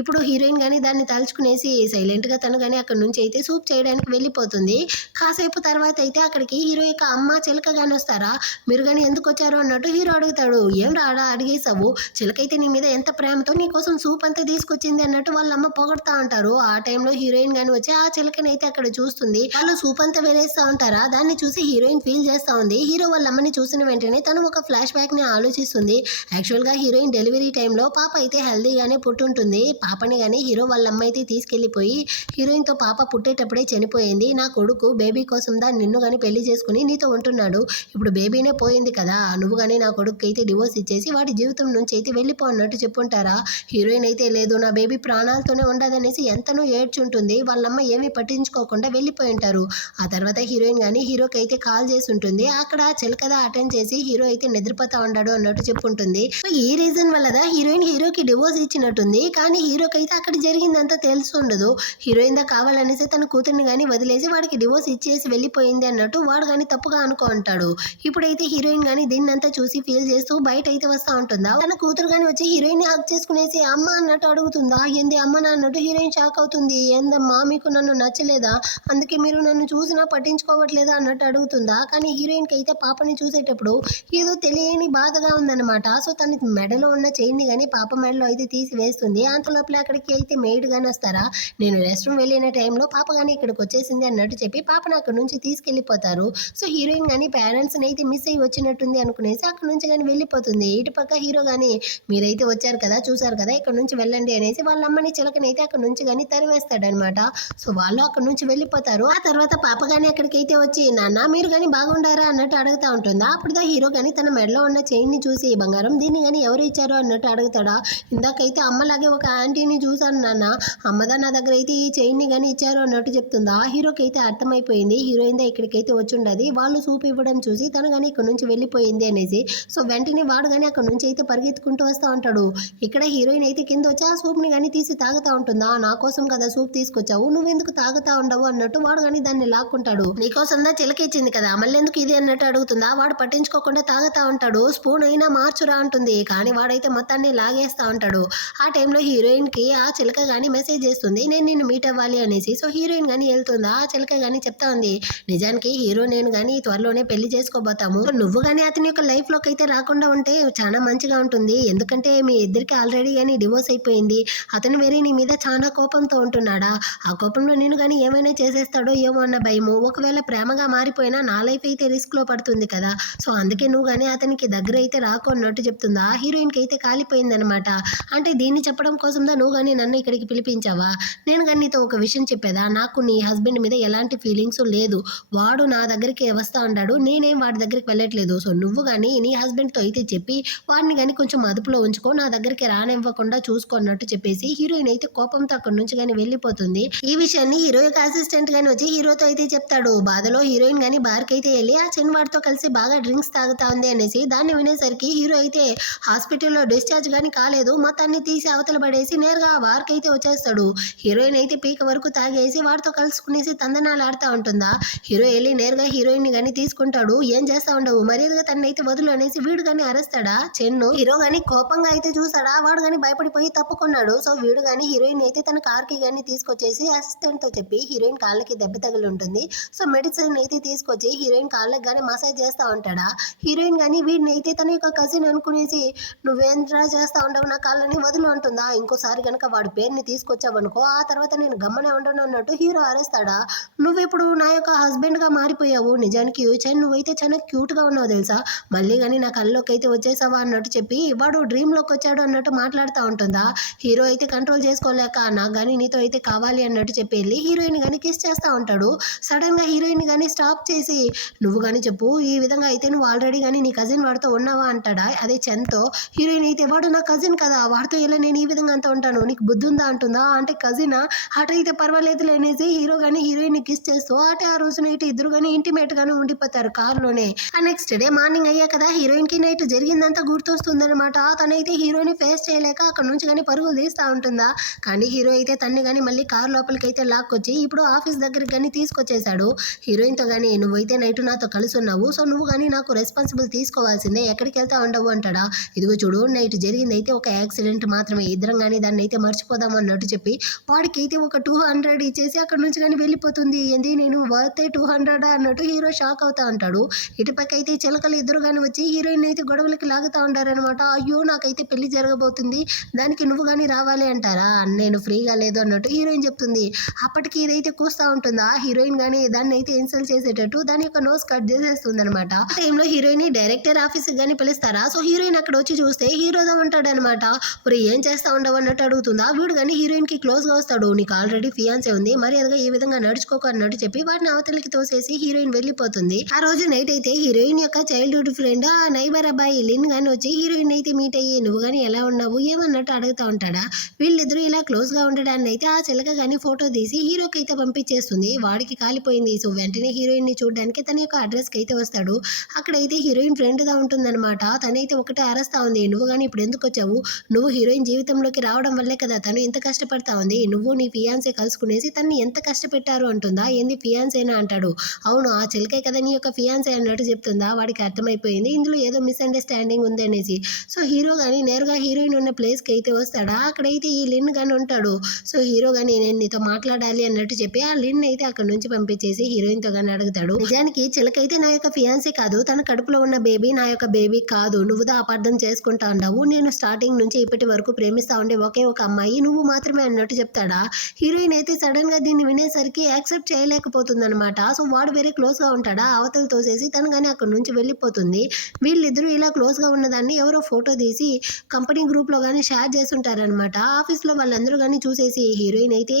ఇప్పుడు హీరోయిన్ కానీ దాన్ని తలుచుకునేసి సైలెంట్ గా తను కానీ అక్కడ నుంచి అయితే సూప్ చేయడానికి వెళ్ళిపోతుంది. కాసేపు తర్వాత అయితే అక్కడికి హీరో యొక్క అమ్మ చిలక కానీ వస్తారా. మీరు కానీ ఎందుకు వచ్చారు అన్నట్టు హీరో అడుగుతాడు. ఏం రాడా అడిగేసావు, చిలకైతే నీ మీద ఎంత ప్రేమతో నీ కోసం సూప్ అంతా తీసుకొచ్చింది అన్నట్టు వాళ్ళ అమ్మ పొగడుతా ఉంటారు. ఆ టైంలో హీరోయిన్ కానీ వచ్చి ఆ చిలకని అయితే అక్కడ చూస్తుంది. వాళ్ళు సూప్ అంతా వేరేస్తా ఉంటారా. దాన్ని చూసి హీరోయిన్ ఫీల్ చేస్తా ఉంది. హీరో వాళ్ళ అమ్మని చూసిన వెంటనే తను ఒక ఫ్లాష్ బ్యాక్ ని ఆలోచిస్తుంది. యాక్చువల్ గా హీరోయిన్ డెలివరీ టైంలో పాప అయితే హెల్దీగానే పుట్టుంటుంది. పాపని కానీ హీరో వాళ్ళ అమ్మ అయితే తీసుకెళ్లిపోయి హీరోయిన్ తో పాప పుట్టేటప్పుడే చనిపోయింది. నా కొడుకు బేబీ కోసం నిన్ను కానీ పెళ్లి చేసుకుని నీతో ఉంటున్నాడు. ఇప్పుడు బేబీనే పోయింది కదా, నువ్వు కానీ నా కొడుకు అయితే డివోర్స్ ఇచ్చేసి వాడి జీవితం నుంచి అయితే వెళ్ళిపో అన్నట్టు చెప్పుంటారా. హీరోయిన్ అయితే లేదు నా బేబీ ప్రాణాలతోనే ఉండదనేసి ఎంతనో ఏడ్చుంటుంది. వాళ్ళమ్మ ఏమీ పట్టించుకోకుండా వెళ్ళిపోయి ఉంటారు. ఆ తర్వాత హీరోయిన్ కానీ హీరోకి అయితే కాల్ చేసి ఉంటుంది. అక్కడ చిలకదా అటెండ్ చేసి హీరో అయితే నిద్రపోతా ఉన్నాడు అన్నట్టు చెప్పుంటుంది. ఈ రీజన్ వల్లదా హీరోయిన్ హీరోకి డివోర్స్ ఇచ్చినట్టుంది. కానీ హీరోకి అయితే అక్కడ జరిగిందంతా తెలిసి ఉండదు. హీరోయిన్ దా కావాలనేసి తన కూతుర్ని కానీ వదిలేసి వాడికి డివోర్స్ ఇచ్చేసి వెళ్ళిపోయింది అన్నట్టు వాడు కానీ తప్పుగా అనుకో అంటాడు. ఇప్పుడైతే హీరోయిన్ కానీ దీన్నంతా చూసి ఫీల్ చేస్తూ బయట అయితే వస్తా ఉంటుందా. తన కూతురు కానీ వచ్చి హీరోయిన్ ని హక్ చేసుకునేసి అమ్మ అన్నట్టు అడుగుతుందా. ఏంది అమ్మ నా అన్నట్టు హీరోయిన్ షాక్ అవుతుంది. ఏందమ్మా మీకు నన్ను నచ్చలేదా, అందుకే మీరు నన్ను చూసినా పట్టించుకోవట్లేదా అన్నట్టు అడుగుతుందా. కానీ హీరోయిన్ కి అయితే పాపని చూసేటప్పుడు ఏదో తెలియని బాధగా ఉందన్నమాట. సో తన మెడలో ఉన్న చైన్ ని కానీ పాప మెడలో అయితే తీసి వేస్తుంది. అంతలోపల అక్కడికి అయితే మెయిడ్ గాని వస్తారా. నేను రెస్ట్ రూమ్ వెళ్ళిన టైంలో పాప కానీ ఇక్కడికి వచ్చేసింది అన్నట్టు చెప్పి పాపను అక్కడ నుంచి తీసుకెళ్లిపోతారు. సో హీరోయిన్ కానీ పేరెంట్స్ ని అయితే మిస్ అయ్యి వచ్చినట్టుంది అనుకునేసి అక్కడ నుంచి కానీ వెళ్ళిపోతుంది. ఇటు పక్క హీరో కానీ మీరైతే వచ్చారు కదా చూసారు కదా ఇక్కడ నుంచి వెళ్ళండి అనేసి వాళ్ళ అమ్మని చిలకనైతే అక్కడ నుంచి కానీ తరివేస్తాడనమాట. సో వాళ్ళు అక్కడ నుంచి వెళ్ళిపోతారు. ఆ తర్వాత పాప కానీ అక్కడికైతే వచ్చి నాన్న మీరు కానీ బాగుండారా అన్నట్టు అడుగుతా ఉంటుందా. అప్పుడుదా హీరో కానీ తన మెడలో ఉన్న చైన్ ని చూసి బంగారం దీన్ని కానీ ఎవరు ఇచ్చారో అన్నట్టు అడుగుతాడా. ఇందాకైతే అమ్మలాగే ఒక ఆంటీని చూసాను నాన్న, అమ్మదా నా దగ్గర అయితే ఈ చైన్ ని కానీ ఇచ్చారు అన్నట్టు చెప్తుందా. హీరోకి అయితే అర్థమైపోయింది హీరోయిన్ దా ఇక్కడికైతే వచ్చి ఉండదు. వాళ్ళు సూప్ ఇవ్వడం చూసి తను కానీ ఇక్కడ నుంచి వెళ్ళిపోయింది అనేసి. సో వెంటనే వాడు కానీ అక్కడ నుంచి అయితే పరిగెత్తుకుంటూ వస్తా ఉంటాడు. ఇక్కడ హీరోయిన్ అయితే కింద వచ్చి ఆ సూప్ ని కానీ తీసి తాగుతా ఉంటుందా. నా కోసం కదా సూప్ తీసుకొచ్చావు, నువ్వెందుకు తాగుతా ఉండవు అన్నట్టు వాడు కానీ దాన్ని లాక్కుంటాడు. నీకోసం దా చిలక ఇచ్చింది కదా మళ్ళీ ఎందుకు ఇది అన్నట్టు అడుగుతుందా. వాడు పట్టించుకోకుండా తాగుతా ఉంటాడు. స్పూన్ అయినా మార్చురా అంటుంది, కానీ వాడైతే మొత్తాన్ని లాగేస్తా ఉంటాడు. ఆ టైంలో హీరోయిన్ కి ఆ చిలక గానీ మెసేజ్ చేస్తుంది నేను నిన్ను మీట్ అవ్వాలి అనేసి. సో హీరోయిన్ గానీ వెళ్తుందా. ఆ చిలక గానీ చెప్తా ఉంది నిజానికి హీరో నేను గానీ త్వరలోనే పెళ్లి చేసుకోబోతాము, నువ్వు గానీ అతని యొక్క లైఫ్ లోకి అయితే రాకుండా ఉంటే చాలా మంచిగా ఉంటుంది. ఎందుకంటే మీ ఇద్దరికి ఆల్రెడీ గానీ డివోర్స్ అయిపోయింది. అతను వేరే నీ మీద చాలా కోపంతో ఉంటున్నాడా. ఆ కోపంలో నేను గానీ ఏమైనా చేసేస్తాడో ఏమో అన్న భయము. ఒకవేళ ప్రేమగా మారిపోయినా నా లైఫ్ అయితే రిస్క్ లో పడుతుంది కదా. సో అందుకే నువ్వు గానీ అతనికి దగ్గర అయితే రాకు అన్నట్టు చెప్తుందా. హీరోయిన్ కి అయితే కాలిపోయిందనమాట. అంటే దీన్ని చెప్పడం కోసం నువ్వు గానీ నన్ను ఇక్కడికి పిలిపించావా. నేను కానీ నీతో ఒక విషయం చెప్పేదా, నాకు నీ హస్బెండ్ మీద ఎలాంటి ఫీలింగ్స్ లేదు. వాడు నా దగ్గరికి వస్తా ఉంటాడు, నేనేం వాడి దగ్గరికి వెళ్ళట్లేదు. సో నువ్వు కానీ నీ హస్బెండ్ తో అయితే చెప్పి వాడిని కానీ కొంచెం అదుపులో ఉంచుకో, నా దగ్గరికి రానివ్వకుండా చూసుకున్నట్టు చెప్పేసి హీరోయిన్ అయితే కోపంతో అక్కడ అక్కడి నుంచి కానీ వెళ్ళిపోతుంది. ఈ విషయాన్ని హీరో యొక్క అసిస్టెంట్ గాని వచ్చి హీరోతో అయితే చెప్తాడు. బాధలో హీరోయిన్ గాని బార్ కి అయితే వెళ్ళి ఆ చిన్నవాడితో కలిసి బాగా డ్రింక్స్ తాగుతా ఉంది అనేసి. దాన్ని వినేసరికి హీరో అయితే హాస్పిటల్లో డిశ్చార్జ్ గాని కాలేదు, మొత్తాన్ని తీసి అవతల పడేసి నేరుగా ఆ బార్ కి అయితే వచ్చేస్తాడు. హీరోయిన్ అయితే పీక వరకు తాగేసి వాడితో కలుసుకునేసి తందనాలు ఆడుతూ ఉంటుందా. హీరో వెళ్ళి నేరుగా హీరోయిన్ ని గాని తీసుకుంటాడు. ఏం చేస్తా ఉండవు మర్యాదగా తనైతే వదులు అనేసి వీడు గాని అరుస్తాడా చెన్ను. హీరో గాని కోపంగా అయితే చూసాడా, వాడు గాని భయపడిపోయి తప్పుకున్నాడు. సో వీడు గాని హీరోయిన్ అయితే తన కార్ కి గాని తీసుకొచ్చేసి అసిస్టెంట్ తో చెప్పి హీరోయిన్ కాళ్ళకి దెబ్బ తగిలి ఉంటుంది. సో మెడిసిన్ అయితే తీసుకొచ్చి హీరోయిన్ కాళ్ళకి గాని మసాజ్ చేస్తా ఉంటాడా. హీరోయిన్ గాని వీడిని అయితే తన యొక్క కజిన్ అనుకునేసి నువ్వేంట్రా చేస్తా ఉండవు నా కాళ్ళని వదులు అంటుందా. ఇంకోసారి గనక వాడి పేరుని తీసుకొచ్చావనుకో ఆ తర్వాత నేను గమ్మనే ఉండను అన్నట్టు హీరో అరేస్తాడా. నువ్వు ఇప్పుడు నా యొక్క హస్బెండ్ గా మారిపోయావు, నిజానికి యూచన్ నువ్వైతే చాలా క్యూట్ గా ఉన్నావు తెలుసా, మళ్ళీ కానీ నా కళ్ళలోకి అయితే వచ్చేసావా అన్నట్టు చెప్పి వాడు డ్రీమ్ లోకి వచ్చాడు అన్నట్టు మాట్లాడుతూ ఉంటుందా. హీరో అయితే కంట్రోల్ చేసుకోలేక నాకు కానీ నీతో అయితే కావాలి అన్నట్టు చెప్పి వెళ్ళి హీరోయిన్ కానీ కిస్ చేస్తూ ఉంటాడు. సడన్ గా హీరోయిన్ కానీ స్టాప్ చేసి నువ్వు కానీ చెప్పు ఈ విధంగా అయితే నువ్వు ఆల్రెడీ కానీ నీ కజిన్ వాడితో ఉన్నావా అంటాడా. అదే చంద్తో. హీరోయిన్ అయితే వాడు నా కజిన్ కదా, వాడితో ఇలా నేను ఈ విధంగా అంతా ఉంటాను, నీకు బుద్ధి ఉందా అంటుందా. అంటే కజినా, అటైతే పర్వాలేదు అనేసి హీరో కానీ హీరోయిన్ ని కిస్ చేస్తూ అటే ఆ రోజు నైట్ ఇద్దరు కానీ ఇంటిమేట్ గానే ఉండిపోతారు కార్లోనే. ఆ నెక్స్ట్ డే మార్నింగ్ అయ్యా కదా హీరోయిన్ కి నైట్ జరిగిందంతా గుర్తొస్తుందన్నమాట. తనైతే హీరోని ఫేస్ చేయలేక అక్కడ నుంచి కానీ పరుగులు తీస్తూ ఉంటుందా. కానీ హీరో అయితే తన్ని కానీ మళ్ళీ కార్ లోపలికి అయితే లాక్కొచ్చి ఇప్పుడు ఆఫీస్ దగ్గరికి కానీ తీసుకొచ్చేసాడు. హీరోయిన్ తో కానీ నువ్వైతే నైట్ నాతో కలిసి ఉన్నావు, సో నువ్వు కానీ నాకు రెస్పాన్సిబుల్ తీసుకోవాల్సిందే, ఎక్కడికి వెళ్తా ఉండవు అంటాడా. ఇదిగో చూడు నైట్ జరిగింది అయితే ఒక యాక్సిడెంట్ మాత్రమే, ఇద్దరం కానీ దాన్ని అయితే మర్చిపోదాం అన్నట్టు చెప్పి వాడికి అయితే ఒక 200 ఇచ్చేసి అక్కడ నుంచి కానీ వెళ్ళిపోతుంది. ఏంది నేను వర్తే 200 అన్నట్టు హీరో షాక్ అవుతా ఉంటాడు. ఇటుపక్క అయితే చిలకలు ఇద్దరు కానీ వచ్చి హీరోయిన్ అయితే గొడవలకి లాగుతూ ఉంటారనమాట. అయ్యో నాకైతే పెళ్లి జరగబోతుంది, దానికి నువ్వు కానీ రావాలి అంటారా, నేను ఫ్రీగా లేదు అన్నట్టు హీరోయిన్ చెప్తుంది. అప్పటికి ఇదైతే కూస్తా ఉంటుందా. హీరోయిన్ కానీ దాన్ని అయితే ఇన్సల్ట్ చేసేటట్టు దాని యొక్క నోస్ కట్ చేసేస్తుంది అనమాట. ఆ టైంలో హీరోయిన్ డైరెక్టర్ ఆఫీస్ కానీ పిలుస్తారా. సో హీరోయిన్ అక్కడ వచ్చి చూస్తే హీరోతో ఉంటాడనమాట. మరి ఏం చేస్తా ఉండవు అన్నట్టు అడుగుతుందా. వీడు కానీ హీరోయిన్ కి క్లోజ్ గా వస్తాడు. నీకు ఆల్రెడీ ఫియాన్సే ఉంది, మర్యాదగా ఈ విధంగా నడుచుకోకు అన్నట్టు చెప్పి వాటిని అవతలికి తోసేసి హీరోయిన్ వెళ్ళిపోతుంది. ఆ రోజు నైట్ అయితే హీరోయిన్ యొక్క చైల్డ్హుడ్ ఫ్రెండ్ ఆ నైబర్ అబ్బాయి లిన్ గాని వచ్చి హీరోయిన్ అయితే మీట్ అయ్యి నువ్వు కానీ ఎలా ఉన్నావు ఏమన్నట్టు అడుగుతా ఉంటాడా. వీళ్ళిద్దరూ ఇలా క్లోజ్ గా ఉండడాన్ని అయితే ఆ చిలక గాని ఫోటో తీసి హీరోకి అయితే పంపించేస్తుంది. వాడికి కాలిపోయింది. సో వెంటనే హీరోయిన్ ని చూడడానికి తన యొక్క అడ్రస్ కి అయితే వస్తాడు. అక్కడైతే హీరోయిన్ ఫ్రెండ్ గా ఉంటుందన్నమాట. తనైతే ఒకటే అరస్తా ఉంది, నువ్వు కానీ ఇప్పుడు ఎందుకు వచ్చావు, నువ్వు హీరోయిన్ జీవితంలోకి రావడం వల్లే కదా తను ఎంత కష్టపడతా ఉంది, నువ్వు నీ ఫియాన్సే కలుసుకునేసి తన్ని ఎంత కష్టపెట్టారు అంటుందా. ఏంది ఫియాన్సేనా అంటాడు. అవును ఆ చిలకే కదా నీ యొక్క ఫియాన్సే అన్నట్టు చెప్తుందా. వాడికి అర్థమైపోయింది ఇందులో ఏదో మిస్అండర్స్టాండింగ్ ఉంది అనేసి. సో హీరో కానీ నేరుగా హీరోయిన్ ఉన్న ప్లేస్ కి అయితే వస్తాడా. అక్కడైతే ఈ లిన్ గాని ఉంటాడు. సో హీరో గాని నేను నీతో మాట్లాడాలి అన్నట్టు చెప్పి ఆ లిన్ అయితే అక్కడ నుంచి పంపించేసి హీరోయిన్ తో గాని అడుగుతాడు. నిజానికి చిలకైతే నా యొక్క ఫియాన్సీ కాదు, తన కడుపులో ఉన్న బేబీ నా యొక్క బేబీ కాదు, నువ్వుదా అపార్థం చేసుకుంటా ఉన్నావు, నేను స్టార్టింగ్ నుంచి ఇప్పటి వరకు ప్రేమిస్తా ఉండే ఒకే ఒక అమ్మాయి నువ్వు మాత్రమే అన్నట్టు చెప్తాడా. హీరోయిన్ అయితే సడన్ గా దీన్ని వినేసరికి యాక్సెప్ట్ చేయలేకపోతుంది అనమాట. సో వాడు వేరే క్లోజ్ గా ఉంటాడా, అవతలు తోసేసి తను కానీ అక్కడ నుంచి వెళ్ళిపోతుంది. వీళ్ళిద్దరూ ఇలా క్లోజ్ గా ఉన్నదాన్ని ఎవరో ఫోటో తీసి కంపెనీ గ్రూప్ లో కానీ షేర్ చేస్తుంటారనమాట. ఆఫీస్ లో వాళ్ళందరూ కానీ చూసేసి హీరోయిన్ అయితే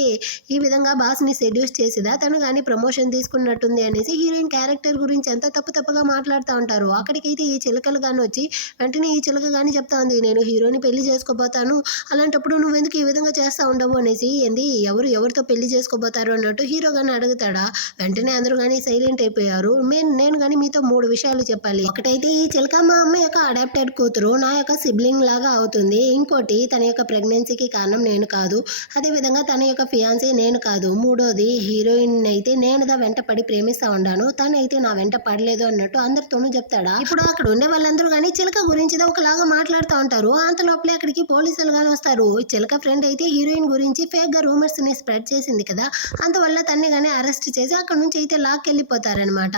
ఈ విధంగా బాస్ ని సెడ్యూస్ చేసిదా, తను కానీ ప్రమోషన్ తీసుకున్నట్టుంది అనేసి హీరోయిన్ క్యారెక్టర్ గురించి అంతా తప్పుగా మాట్లాడుతూ ఉంటారు. అక్కడికైతే ఈ చిలకలు కానీ వచ్చి వెంటనే ఈ చిలక కానీ చెప్తా ఉంది, నేను హీరోని పెళ్లి చేసుకోబోతాను, అలాంటప్పుడు నువ్వు ఎందుకు ఈ విధంగా చేస్తా ఉండవు అనేసి. ఏంది ఎవరితో పెళ్లి చేసుకోబోతారు అన్నట్టు హీరో గాని అడుగుతాడా. వెంటనే అందరూ కానీ సైలెంట్ అయిపోయారు. నేను కానీ మీతో 3 విషయాలు చెప్పాలి. ఒకటైతే ఈ చిలక మా అమ్మ యొక్క అడాప్టెడ్ కూతురు, నా యొక్క సిబ్లింగ్ లాగా అవుతుంది. ఇంకోటి తన యొక్క ప్రెగ్నెన్సీకి కారణం నేను కాదు, అదే విధంగా తన యొక్క ఫియాన్సీ నేను కాదు. మూడోది హీరోయిన్ అయితే నేనుదా వెంట పడి ప్రేమిస్తా ఉన్నాను, తనైతే నా వెంట పడలేదు అన్నట్టు అందరితోనూ చెప్తాడా. ఇప్పుడు అక్కడ ఉండే వాళ్ళందరూ కానీ చిలక గురించి ఒకలాగా మాట్లాడుతూ ఉంటారు. అంత లోపలే అక్కడికి పోలీసులు కానీ వస్తారు. చిలక ఫ్రెండ్ అయితే హీరోయిన్ గురించి ఫేక్ గా రూమర్స్ ని స్ప్రెడ్ చేసింది కదా, అందువల్ల తన్ని కానీ అరెస్ట్ చేసి అక్కడ నుంచి అయితే లాక్కెళ్ళిపోతారనమాట.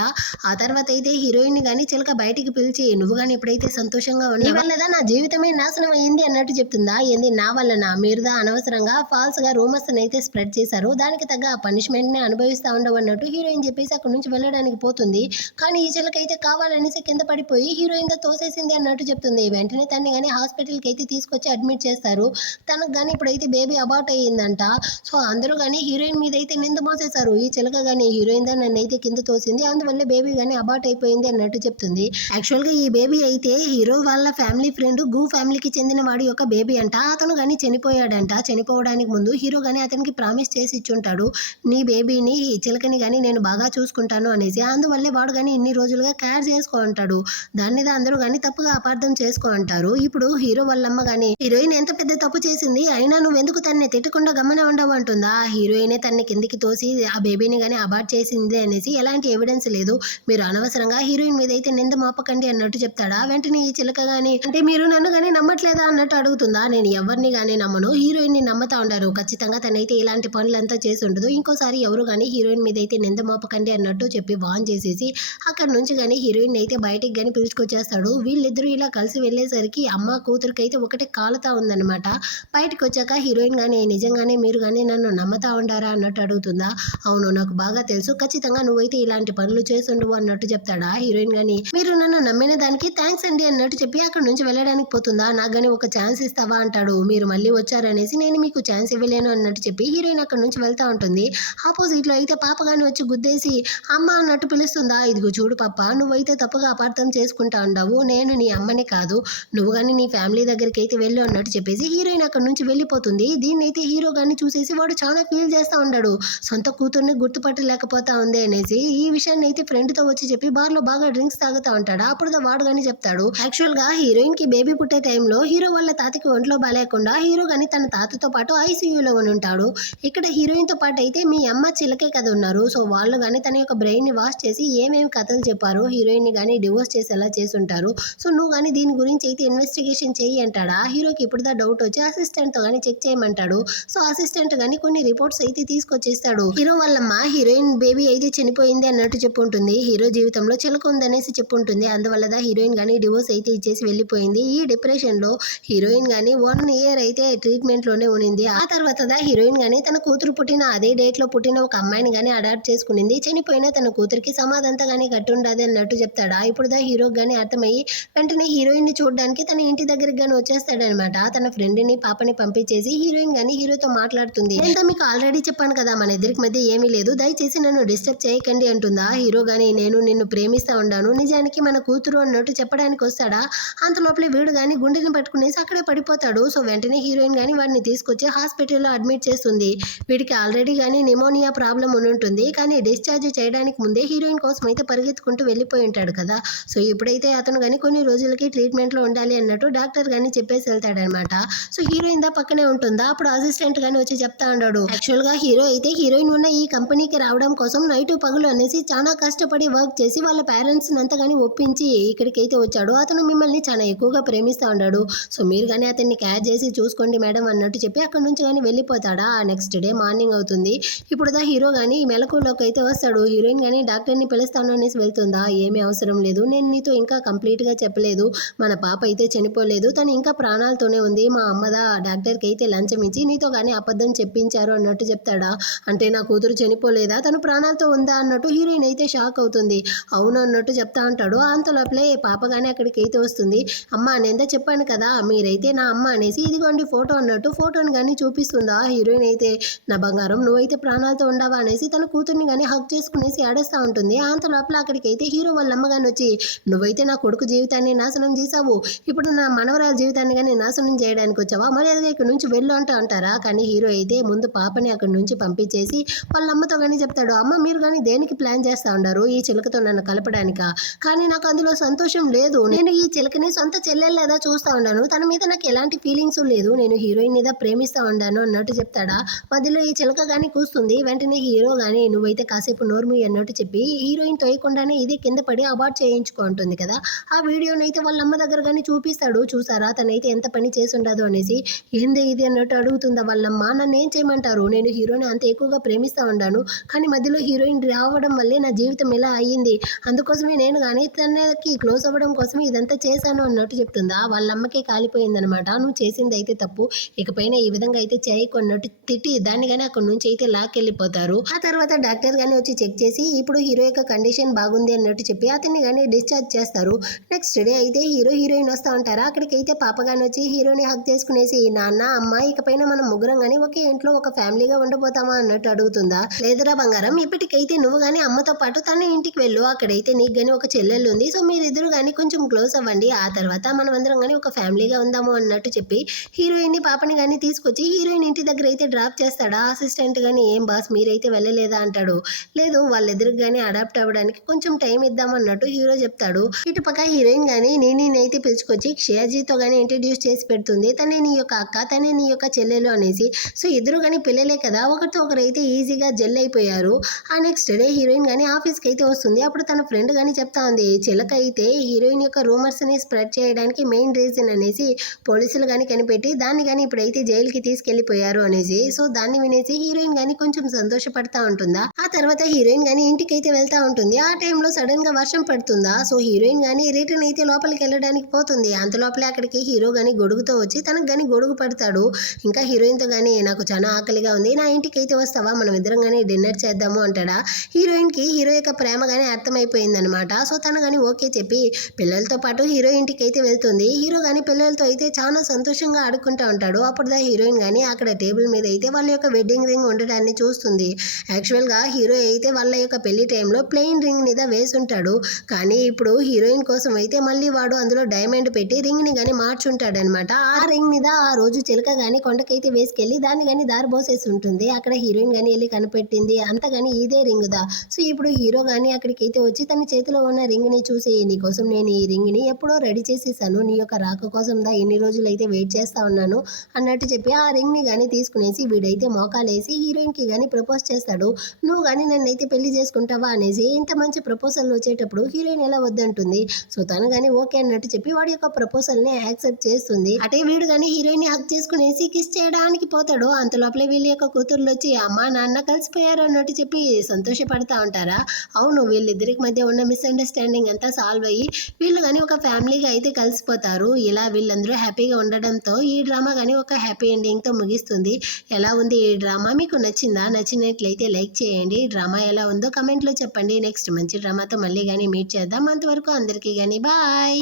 ఆ తర్వాత అయితే హీరోయిన్ ని కానీ చిలక బయటికి పిలిచి నువ్వు కానీ ఇప్పుడైతే సంతోషంగా ఉన్నావు, వల్లదా నా జీవితమే నాశనం అయ్యింది అన్నట్టు చెప్తుందా. ఏంది నా వల్లనా, మీరుదా అనవసరంగా ఫాల్స్ గా రూమర్స్ అయితే స్ప్రెడ్ చేశారు, దానికి తగ్గ పనిష్మెంట్ ని అనుభవిస్తా ఉండవు అన్నట్టు హీరోయిన్ చెప్పేసి అక్కడ నుంచి వెళ్ళడానికి పోతుంది. కానీ ఈ చిలక అయితే కావాలనేసి కింద పడిపోయి హీరోయిన్ గా తోసేసింది అన్నట్టు చెప్తుంది. వెంటనే తన్ని కానీ హాస్పిటల్ కి అయితే తీసుకొచ్చి అడ్మిట్ చేస్తారు. తనకు కానీ ఇప్పుడైతే బేబీ అబార్ట్ అయ్యిందంట. సో అందరూ కానీ హీరోయిన్ మీద అయితే నింద మోసేశారు. ఈ చిలక కానీ హీరోయిన్ దా నన్ను అయితే కింద తోసింది, అందువల్ల బేబీ కానీ అబార్ట్ అయిపోయింది అన్నట్టు చెప్తుంది. యాక్చువల్ గా ఈ బేబీ అయితే హీరో వాళ్ళ ఫ్యామిలీ ఫ్రెండ్ గూ ఫ్యామిలీకి చెందిన వాడి యొక్క బేబీ అంట. అతను కానీ చనిపోయాడంట. చనిపోవడానికి చనిపోవడానికి ముందు హీరో గానీ అతనికి ప్రామిస్ చేసి ఇచ్చుంటాడు, నీ బేబీని చిలకని గానీ నేను బాగా చూసుకుంటాను అనేసి. అందువల్లే వాడు గానీ ఇన్ని రోజులుగా కేర్ చేసుకో ఉంటాడు. దాని మీద అందరూ గానీ తప్పుగా అపార్థం చేసుకో అంటారు. ఇప్పుడు హీరో వాళ్ళమ్మ గానీ హీరోయిన్ ఎంత పెద్ద తప్పు చేసింది, అయినా నువ్వెందుకు తన్ని తిట్టకుండా గమ్మనే ఉండవు అంటుందా. హీరోయినే తన్ని కిందికి తోసి ఆ బేబీని గానీ అబార్ట్ చేసింది అనేసి ఎలాంటి ఎవిడెన్స్ లేదు, మీరు అనవసరంగా హీరోయిన్ మీద అయితే నింద మోపకండి అన్నట్టు చెప్తాడా. వెంటనే ఈ చిలక గానీ అంటే మీరు నన్ను గానీ నమ్మట్లేదా అన్నట్టు అడుగుతుందా. నేను ఎవరిని గానీ నమ్మను, హీరోయిన్ ని నమ్మతా ఉండారు, ఖచ్చితంగా తనైతే ఇలాంటి పనులంతా చేసి ఉండదు, ఇంకోసారి ఎవరు గానీ హీరోయిన్ మీద అయితే నింద మోపకండి అన్నట్టు చెప్పి వాన్ చేసేసి అక్కడ నుంచి గానీ హీరోయిన్ అయితే బయటికి గానీ పిలుచుకొచ్చేస్తాడు. వీళ్ళిద్దరూ ఇలా కలిసి వెళ్ళేసరికి అమ్మ కూతురికైతే ఒకటే కాలుతా ఉందన్నమాట. బయటకు వచ్చాక హీరోయిన్ గానీ నిజంగానే మీరు గానీ నన్ను నమ్మతా ఉండారా అన్నట్టు అడుగుతుందా. అవును, నాకు బాగా తెలుసు, ఖచ్చితంగా నువ్వైతే ఇలాంటి పనులు చేసుండవు అన్నట్టు చెప్తాడా. హీరోయిన్ గానీ మీరు నన్ను నమ్మిన దానికి థ్యాంక్స్ అండి అన్నట్టు చెప్పి అక్కడ నుంచి వెళ్ళడానికి పోతుందా. నాకు గానీ ఒక ఛాన్స్ ఇస్తావా అంటాడు. మీరు మళ్ళీ వచ్చారనేసి నేను మీకు ఛాన్స్ ఇవ్వలేను అన్నట్టు చెప్పి హీరోయిన్ అక్కడ నుంచి వెళ్తా ఉంటుంది. ఆపోజిట్ లో అయితే పాప గాని వచ్చి గుద్దేసి అమ్మ అన్నట్టు పిలుస్తుందా. ఇదిగో చూడు పాప, నువ్వైతే తప్పుగా అపార్థం చేసుకుంటా ఉండవు, నేను నీ అమ్మని కాదు, నువ్వు గానీ నీ ఫ్యామిలీ దగ్గరికి అయితే వెళ్ళు అన్నట్టు చెప్పేసి హీరోయిన్ అక్కడ నుంచి వెళ్ళిపోతుంది. దీన్ని అయితే హీరో గాని చూసేసి వాడు చాలా ఫీల్ చేస్తా ఉంటాడు, సొంత కూతుర్ని గుర్తుపట్టలేకపోతా ఉంది అనేసి. ఈ విషయాన్ని అయితే ఫ్రెండ్ తో వచ్చి చెప్పి బార్ లో బాగా డ్రింక్స్ తాగుతా ఉంటాడు. అప్పుడు వాడు గాని చెప్తాడు, యాక్చువల్ గా హీరోయిన్ కి బేబీ పుట్టే టైంలో హీరో వాళ్ళ తాతకి ఒంట్లో బాలేకుండా హీరో గాని తన తాతతో పాటు ఐసీయూలో ఉంటాడు. ఇక్కడ హీరోయిన్ తో పాటు అయితే మీ అమ్మ చిలకే కదా ఉన్నారు, సో వాళ్ళు గాని తన యొక్క బ్రెయిన్ ని వాష్ చేసి ఏమేమి కథలు చెప్పారు, హీరోయిన్ ని గాని డివోర్స్ చేసేలా చేసి ఉంటారు, సో నువ్వు గాని దీని గురించి అయితే ఇన్వెస్టిగేషన్ చెయ్యి అంటాడా. హీరోకి ఇప్పుడు డౌట్ వచ్చి అసిస్టెంట్ తో గాని చెక్ చేయమంటాడు. సో అసిస్టెంట్ గాని కొన్ని రిపోర్ట్స్ అయితే తీసుకొచ్చేస్తాడు. హీరో వాళ్ళమ్మ హీరోయిన్ బేబీ అయితే చనిపోయింది అన్నట్టు చెప్పుంటుంది, హీరో జీవితంలో చిలక ఉందనేసి చెప్పుంటుంది, అందువల్ల హీరోయిన్ గాని డివోర్స్ అయితే ఇచ్చేసి వెళ్ళిపోయింది. ఈ డిప్రెషన్ లో హీరోయిన్ గాని 1 year అయితే ట్రీట్మెంట్ లోనే ఉనింది. ఆ తర్వాత హీరోయిన్ గాని తన కూతురు పుట్టిన అదే డేట్ లో పుట్టిన ఒక అమ్మాయిని గాని అడాప్ట్ చేసుకునింది, చనిపోయిన తన కూతురికి సమాధంతా గాని కట్టుండదు అన్నట్టు చెప్తాడా. ఇప్పుడు హీరో గాని అర్థమయ్యి వెంటనే హీరోయిన్ ని చూడడానికి తన ఇంటి దగ్గరికి గాని వచ్చేస్తాడనమాట. తన ఫ్రెండ్ ని పాపని పంపించేసి హీరోయిన్ గాని హీరోతో మాట్లాడుతుంది. నేను మీకు ఆల్రెడీ చెప్పాను కదా, మన ఇద్దరికి మధ్య ఏమీ లేదు, దయచేసి నన్ను డిస్టర్బ్ చేయకండి అంటుందా. హీరో గాని నేను నిన్ను ప్రేమిస్తా ఉన్నాను, నిజానికి మన కూతురు అన్నట్టు చెప్పడానికి వస్తాడా. అంత లోపలే వీడు గాని గుండెని పట్టుకునేసి అక్కడే పడిపోతాడు. సో వెంటనే హీరోయిన్ గాని వాడిని తీసుకొచ్చి హాస్పిటల్లో అడ్మిట్ చేస్తుంది. వీడికి ఆల్రెడీ గాని నిమోనియా ప్రాబ్లం ఉంటుంది, కానీ డిశ్చార్జ్ చేయడానికి ముందే హీరోయిన్ కోసం అయితే పరిగెత్తుకుంటూ వెళ్ళిపోయి ఉంటాడు కదా. సో ఇప్పుడైతే అతను గాని కొన్ని రోజులకి ట్రీట్మెంట్ లో ఉండాలి అన్నట్టు డాక్టర్ గాని చెప్పేసి వెళ్తాడనమాట. సో హీరోయిన్ పక్కనే ఉంటుందా. అప్పుడు అసిస్టెంట్ గాని వచ్చి చెప్తా ఉన్నాడు, యాక్చువల్ గా హీరో అయితే హీరోయిన్ ఉన్న ఈ కంపెనీకి రావడం కోసం నైట్ పగులు అనేసి చాలా కష్టపడి వర్క్ చేసి వాళ్ళ పేరెంట్స్ అంతగాని ఒప్పించి ఇక్కడికైతే వచ్చాడు. అతను మిమ్మల్ని చాలా ఎక్కువగా ప్రేమిస్తా ఉన్నాడు, సో మీరు కానీ అతన్ని కేర్ చేసి చూసుకోండి మేడం అన్నట్టు చెప్పి అక్కడ నుంచి కానీ వెళ్ళిపోతాడా. నెక్స్ట్ డే మార్నింగ్ అవుతుంది. ఇప్పుడు హీరో కానీ మెలకులోకి అయితే వస్తాడు. హీరోయిన్ కానీ డాక్టర్ని పిలుస్తాను అనేసి వెళ్తుందా. ఏమీ అవసరం లేదు, నేను నీతో ఇంకా కంప్లీట్గా చెప్పలేదు, మన పాప అయితే చనిపోలేదు, తను ఇంకా ప్రాణాలతోనే ఉంది, మా అమ్మదా డాక్టర్కి అయితే లంచం ఇచ్చి నీతో కానీ అబద్ధం చెప్పించారు అన్నట్టు చెప్తాడా. అంటే నా కూతురు చనిపోలేదా, తను ప్రాణాలతో ఉందా అన్నట్టు హీరోయిన్ అయితే షాక్ అవుతుంది. అవును అన్నట్టు చెప్తా ఉంటాడు. అంత లోపలే పాప కానీ అక్కడికి అయితే వస్తుంది. అమ్మ నేను చెప్పాను కదా మీరైతే నా అమ్మ అనేసి, ఇదిగోండి ఫోటో అన్నట్టు ఫోటోని కానీ చూపిస్తుందా. హీరోయిన్ అయితే నా బంగారం నువ్వైతే ప్రాణాలతో ఉండవా అనేసి తన కూతుర్ని కానీ హక్ చేసుకునేసి ఆడేస్తూ ఉంటుంది. అంత లోపల అక్కడికి అయితే హీరో వాళ్ళ అమ్మగాని వచ్చి, నువ్వైతే నా కొడుకు జీవితాన్ని నాశనం చేశావు, ఇప్పుడు నా మనవరాల జీవితాన్ని కానీ నాశనం చేయడానికి వచ్చావా, మరి అది ఇక్కడ నుంచి వెళ్ళు అంటారా. కానీ హీరో అయితే ముందు పాపని అక్కడి నుంచి పంపించేసి వాళ్ళ అమ్మతో కానీ చెప్తాడు, అమ్మ మీరు కానీ దేనికి ప్లాన్ చేస్తూ ఉన్నారు, ఈ చిలకతో నన్ను కలపడానికా, కానీ నాకు అందులో సంతోషం లేదు, నేను ఈ చిలకని సొంత చెల్లెల్లేదా చూస్తూ ఉన్నాను, తన మీద నాకు ఎలాంటి ఫీలింగ్స్ లేదు, నేను హీరోయిన్ మీద ప్రేమిస్తూ ఉన్నాను అన్నట్టు చెప్తాడా. మధ్యలో ఈ చిలక కానీ కూస్తుంది. వెంటనే హీరో కానీ నువ్వైతే కాసేపు నోర్మి అన్నట్టు చెప్పి హీరోయిన్ తోయకుండానే ఇదే కింద పడి అబార్ట్ చేయించుకుంటుంది కదా. ఆ వీడియోని అయితే వాళ్ళ అమ్మ దగ్గర కానీ చూపిస్తాడు. చూసారా తనైతే ఎంత పని చేసి ఉండదు అనేసి. ఏంది ఇది అన్నట్టు అడుగుతుందా వాళ్ళమ్మ. నన్ను ఏం చేయమంటారు, నేను హీరోని అంత ఎక్కువగా ప్రేమిస్తూ ఉన్నాను, కానీ మధ్యలో హీరోయిన్ రావడం వల్లే నా జీవితం ఇలా అయ్యింది, అందుకోసమే నేను కానీ తనకి క్లోజ్ అవ్వడం కోసం ఇదంతా చేశాను అన్నట్టు చెప్తుందా. వాళ్ళ అమ్మకే కాలిపోయిందనమాట. నువ్వు చేసింది అయితే తప్పు, ఇకపైన ఈ విధంగా అయితే చేయకున్నట్టు తిట్టి దాన్ని కానీ అక్కడ నుంచి అయితే లాక్కెళ్ళిపోతారు. ఆ తర్వాత డాక్టర్ గానీ వచ్చి చెక్ చేసి ఇప్పుడు హీరో యొక్క కండిషన్ బాగుంది అన్నట్టు చెప్పి అతన్ని కానీ డిశ్చార్జ్ చేస్తారు. నెక్స్ట్ డే అయితే హీరోయిన్ వస్తూ ఉంటారా. అక్కడికైతే పాప గాని వచ్చి హీరోని హక్ చేసుకునేసి, నాన్న అమ్మ ఇకపైన మనం ముగ్గురం గానీ ఒకే ఇంట్లో ఒక ఫ్యామిలీగా ఉండబోతామా అన్నట్టు అడుగుతుందా. లేదురా బంగారం, ఇప్పటికైతే నువ్వు గానీ అమ్మతో పాటు తన ఇంటికి వెళ్ళు, అక్కడైతే నీకు గానీ ఒక చెల్లెలు ఉంది, సో మీరిద్దరు గానీ కొంచెం క్లోజ్ అవ్వండి, ఆ తర్వాత మనం అందరం గానీ ఒక ఫ్యామిలీగా ఉందాము అన్నట్టు చెప్పి హీరోయిన్ ని పాపని గానీ తీసుకొచ్చి వచ్చి హీరోయిన్ ఇంటి దగ్గర అయితే డ్రాప్ చేస్తాడా అసిస్టెంట్ గాని, ఏం బాస్ మీరైతే వెళ్ళలేదా అంటాడు. లేదు వాళ్ళెదురుగానే అడాప్ట్ అవ్వడానికి కొంచెం టైం ఇద్దామన్నట్టు హీరో చెప్తాడు. ఇటుపక్క హీరోయిన్ గాని నేనైతే పిలుచుకొచ్చి క్షయాజీతో గానీ ఇంట్రడ్యూస్ చేసి పెడుతుంది. తనే నీ యొక్క అక్క, తనే నీ యొక్క చెల్లెలు అనేసి. సో ఇద్దరు కానీ పిల్లలే కదా, ఒకరితో ఒకరైతే ఈజీగా జెల్ అయిపోయారు. ఆ నెక్స్ట్ డే హీరోయిన్ గానీ ఆఫీస్కి అయితే వస్తుంది. అప్పుడు తన ఫ్రెండ్ గానీ చెప్తా ఉంది, చిలక అయితే హీరోయిన్ యొక్క రూమర్స్ని స్ప్రెడ్ చేయడానికి మెయిన్ రీజన్ అనేసి పోలీసులు కానీ కనిపెట్టి దాన్ని కానీ ఇప్పుడైతే జైలుకి తీసుకెళ్లిపోయారు అనేసి. సో దాన్ని వినేసి హీరోయిన్ గానీ కొంచెం సంతోషపడతా ఉంటుందా. ఆ తర్వాత హీరోయిన్ గానీ ఇంటికి అయితే వెళ్తా ఉంటుంది. ఆ టైంలో సడన్ గా వర్షం పడుతుందా. సో హీరోయిన్ గానీ రిటర్న్ అయితే లోపలికి వెళ్ళడానికి పోతుంది. అంత లోపలే అక్కడికి హీరో గానీ గొడుగుతో వచ్చి తనకు గానీ గొడుగు పడతాడు. ఇంకా హీరోయిన్తో గానీ నాకు చాలా ఆకలిగా ఉంది, నా ఇంటికి అయితే వస్తావా, మనం ఇద్దరం గానీ డిన్నర్ చేద్దాము అంటాడా. హీరోయిన్కి హీరో యొక్క ప్రేమ గానీ అర్థమైపోయింది అనమాట. సో తను గానీ ఓకే చెప్పి పిల్లలతో పాటు హీరో ఇంటికి అయితే వెళ్తుంది. హీరో గానీ పిల్లలతో అయితే చాలా సంతోషంగా ఆడుకుంటా ఉంటాడు. అప్పుడు హీరోయిన్ గానీ అక్కడ టేబుల్ మీద అయితే వాళ్ళ యొక్క వెడ్డింగ్ రింగ్ ఉండడాన్ని చూస్తుంది. యాక్చువల్గా హీరో అయితే వాళ్ళ యొక్క పెళ్లి టైంలో ప్లెయిన్ రింగ్ మీద వేసుంటాడు. కానీ ఇప్పుడు హీరోయిన్ కోసం అయితే మళ్ళీ వాడు అందులో డైమండ్ పెట్టి రింగ్ ని గానీ మార్చుంటాడనమాట. ఆ రింగ్ మీద ఆ రోజు చిలక గానీ కొండకైతే వేసుకెళ్లి దాన్ని గానీ దారిపోసేసి ఉంటుంది. అక్కడ హీరోయిన్ గానీ వెళ్ళి కనిపెట్టింది, అంత గానీ ఇదే రింగ్ దా. సో ఇప్పుడు హీరో గానీ అక్కడికైతే వచ్చి తన చేతిలో ఉన్న రింగ్ ని చూసి, నీకోసం నేను ఈ రింగ్ ని ఎప్పుడో రెడీ చేసేసాను, నీ యొక్క రాక కోసం దా ఇన్ని రోజులు అయితే వెయిట్ చేస్తా ఉన్నాను అన్నట్టు చెప్పి ఆ రింగ్ ని గానీ తీసుకునేసి వీడైతే మోకాలేసి హీరోయిన్ కి గానీ ప్రపోజ్ చేస్తాడు. నువ్వు గానీ నన్నైతే పెళ్లి చేసుకుంటావా అనేసి. ఇంత మంచి ప్రపోజల్ వచ్చేటప్పుడు హీరోయిన్ ఎలా వద్దంటుంది. సో తను గానీ ఓకే అన్నట్టు చెప్పి వాడి యొక్క ప్రపోజల్ ని యాక్సెప్ట్ చేస్తుంది. అటే వీడు గానీ హీరోయిన్ ని హక్ చేసుకునేసి కిస్ చేయడానికి పోతాడు. అంత లోపలే వీళ్ళ యొక్క కూతుర్లు వచ్చి అమ్మా నాన్న కలిసిపోయారు అన్నట్టు చెప్పి సంతోషపడతా ఉంటారా. అవును, వీళ్ళిద్దరికి మధ్య ఉన్న మిస్అండర్స్టాండింగ్ అంతా సాల్వ్ అయ్యి వీళ్ళు కానీ ఒక ఫ్యామిలీగా అయితే కలిసిపోతారు. ఇలా వీళ్ళందరూ హ్యాపీగా ఉండడంతో ఈ డ్రామా కానీ ఒక హ్యాపీ ఎండింగ్తో ముగిస్తుంది. ఎలా ఉంది ఈ డ్రామా, మీకు నచ్చిందా? నచ్చినట్లయితే లైక్ చేయండి. డ్రామా ఎలా ఉందో కమెంట్లో చెప్పండి. నెక్స్ట్ మంచి డ్రామాతో మళ్ళీ కానీ మీట్ చేద్దాం. అంతవరకు అందరికీ కానీ బాయ్.